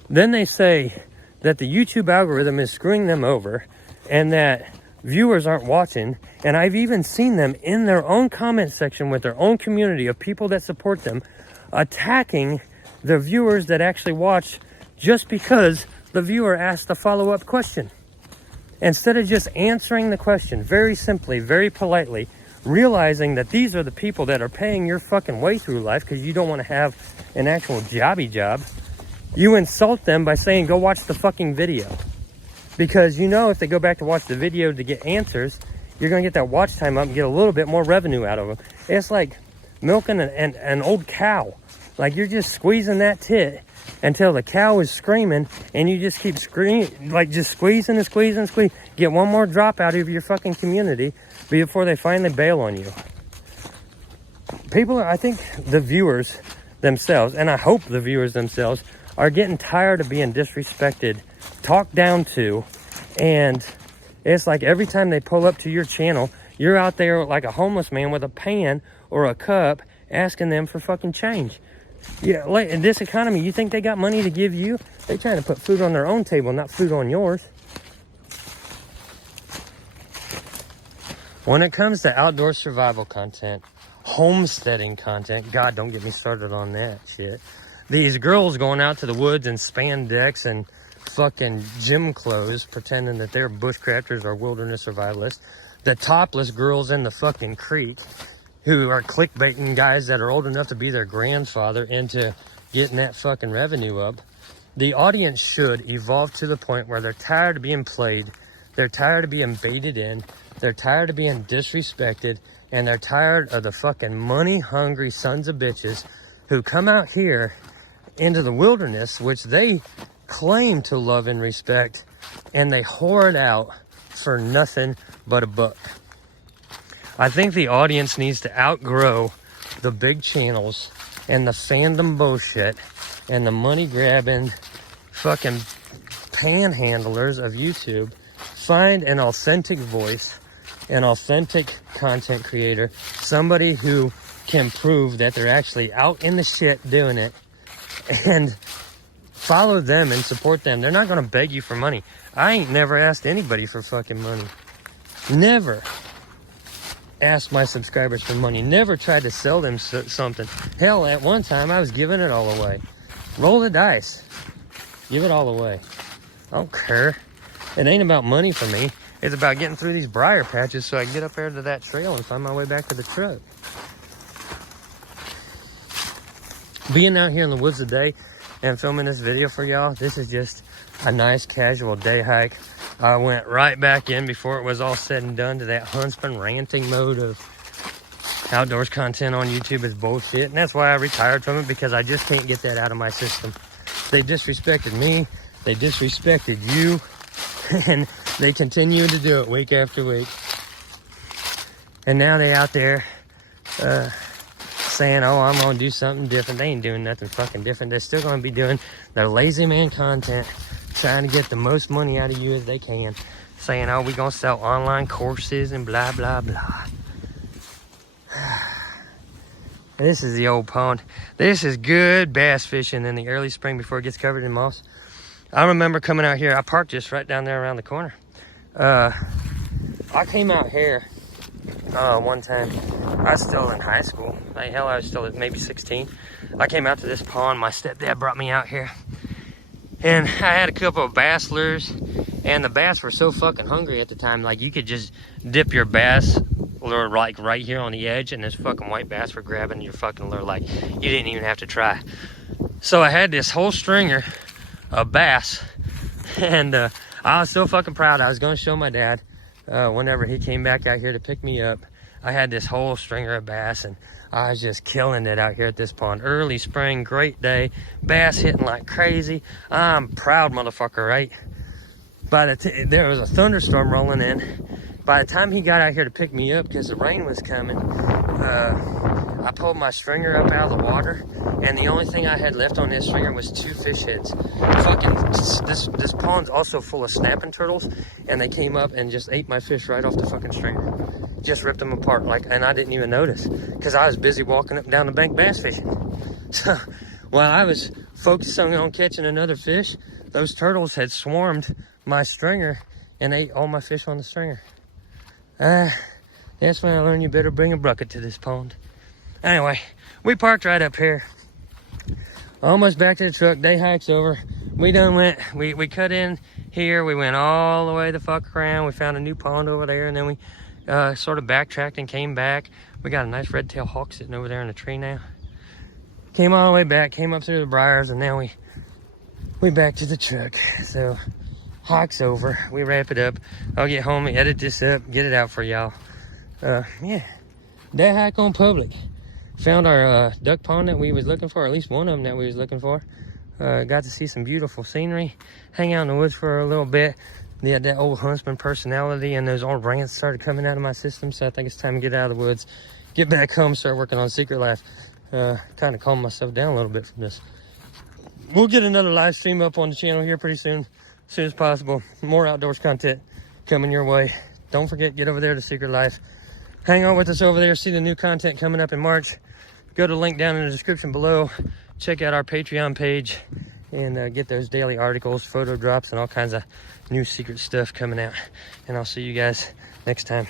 Then they say that the YouTube algorithm is screwing them over and that viewers aren't watching. And I've even seen them in their own comment section with their own community of people that support them attacking the viewers that actually watch just because the viewer asked a follow-up question. Instead of just answering the question very simply, very politely, realizing that these are the people that are paying your fucking way through life because you don't want to have an actual jobby job, you insult them by saying, go watch the fucking video. Because you know if they go back to watch the video to get answers, you're going to get that watch time up and get a little bit more revenue out of them. It's like milking an old cow. Like you're just squeezing that tit until the cow is screaming, and you just keep screaming, like just squeezing and squeezing and squeezing. Get one more drop out of your fucking community before they finally bail on you. People, I think the viewers themselves, and I hope the viewers themselves, are getting tired of being disrespected, talked down to, and it's like every time they pull up to your channel, you're out there like a homeless man with a pan or a cup asking them for fucking change. Yeah, like in this economy, you think they got money to give you? They're trying to put food on their own table, not food on yours. When it comes to outdoor survival content, homesteading content, God, don't get me started on that shit. These girls going out to the woods in spandex and fucking gym clothes, pretending that they're bushcrafters or wilderness survivalists. The topless girls in the fucking creek, who are clickbaiting guys that are old enough to be their grandfather into getting that fucking revenue up. The audience should evolve to the point where they're tired of being played, they're tired of being baited in, they're tired of being disrespected, and they're tired of the fucking money-hungry sons of bitches who come out here into the wilderness, which they claim to love and respect, and they whore it out for nothing but a buck. I think the audience needs to outgrow the big channels and the fandom bullshit and the money-grabbing fucking panhandlers of YouTube. Find an authentic voice, an authentic content creator, somebody who can prove that they're actually out in the shit doing it, and follow them and support them. They're not going to beg you for money. I ain't never asked anybody for fucking money. Never asked my subscribers for money. Never tried to sell them something. Hell, at one time I was giving it all away. Roll the dice. Give it all away. I don't care. It ain't about money for me. It's about getting through these briar patches so I can get up there to that trail and find my way back to the truck. Being out here in the woods today and filming this video for y'all, this is just a nice casual day hike. I went right back in before it was all said and done to that Huntsman ranting mode of outdoors content on YouTube is bullshit. And that's why I retired from it, because I just can't get that out of my system. They disrespected me. They disrespected you. And they continue to do it week after week. And now they out there saying, oh, I'm going to do something different. They ain't doing nothing fucking different. They're still going to be doing their lazy man content, trying to get the most money out of you as they can, saying, oh, we're going to sell online courses and blah, blah, blah. This is the old pond. This is good bass fishing in the early spring before it gets covered in moss. I remember coming out here. I parked just right down there around the corner. I came out here one time. I was still in high school. Like, hell, I was still maybe 16. I came out to this pond. My stepdad brought me out here. And I had a couple of bass lures, and the bass were so fucking hungry at the time, like you could just dip your bass lure like right here on the edge, and this fucking white bass were grabbing your fucking lure like you didn't even have to try. So I had this whole stringer of bass, and I was so fucking proud. I was going to show my dad whenever he came back out here to pick me up, I had this whole stringer of bass, and I was just killing it out here at this pond. Early spring, great day, bass hitting like crazy. I'm proud, motherfucker, right? There was a thunderstorm rolling in. By the time he got out here to pick me up, because the rain was coming, I pulled my stringer up out of the water, and the only thing I had left on this stringer was 2 fish heads. Fucking, this pond's also full of snapping turtles, and they came up and just ate my fish right off the fucking stringer. Just ripped them apart, and I didn't even notice, because I was busy walking up and down the bank bass fishing. So, while I was focusing on catching another fish, those turtles had swarmed my stringer and ate all my fish on the stringer. That's when I learned you better bring a bucket to this pond. Anyway, we parked right up here. Almost back to the truck. Day hike's over. We done went, we cut in here. We went all the way the fuck around. We found a new pond over there, and then we sort of backtracked and came back. We got a nice red-tailed hawk sitting over there in a tree now. Came all the way back, came up through the briars, and now we back to the truck. So hike's over. We wrap it up. I'll get home and edit this up, get it out for y'all. Yeah, day hike on public. Found our duck pond that we was looking for, at least one of them that we was looking for. Got to see some beautiful scenery, hang out in the woods for a little bit. Yeah, that Old Huntsman personality and those old rants started coming out of my system, so I think it's time to get out of the woods, get back home, start working on Secret Life. Kind of calm myself down a little bit from this. We'll get another live stream up on the channel here pretty soon as possible. More outdoors content coming your way. Don't forget, get over there to Secret Life. Hang on with us over there, see the new content coming up in March. Go to the link down in the description below. Check out our Patreon page and get those daily articles, photo drops, and all kinds of new secret stuff coming out. And I'll see you guys next time.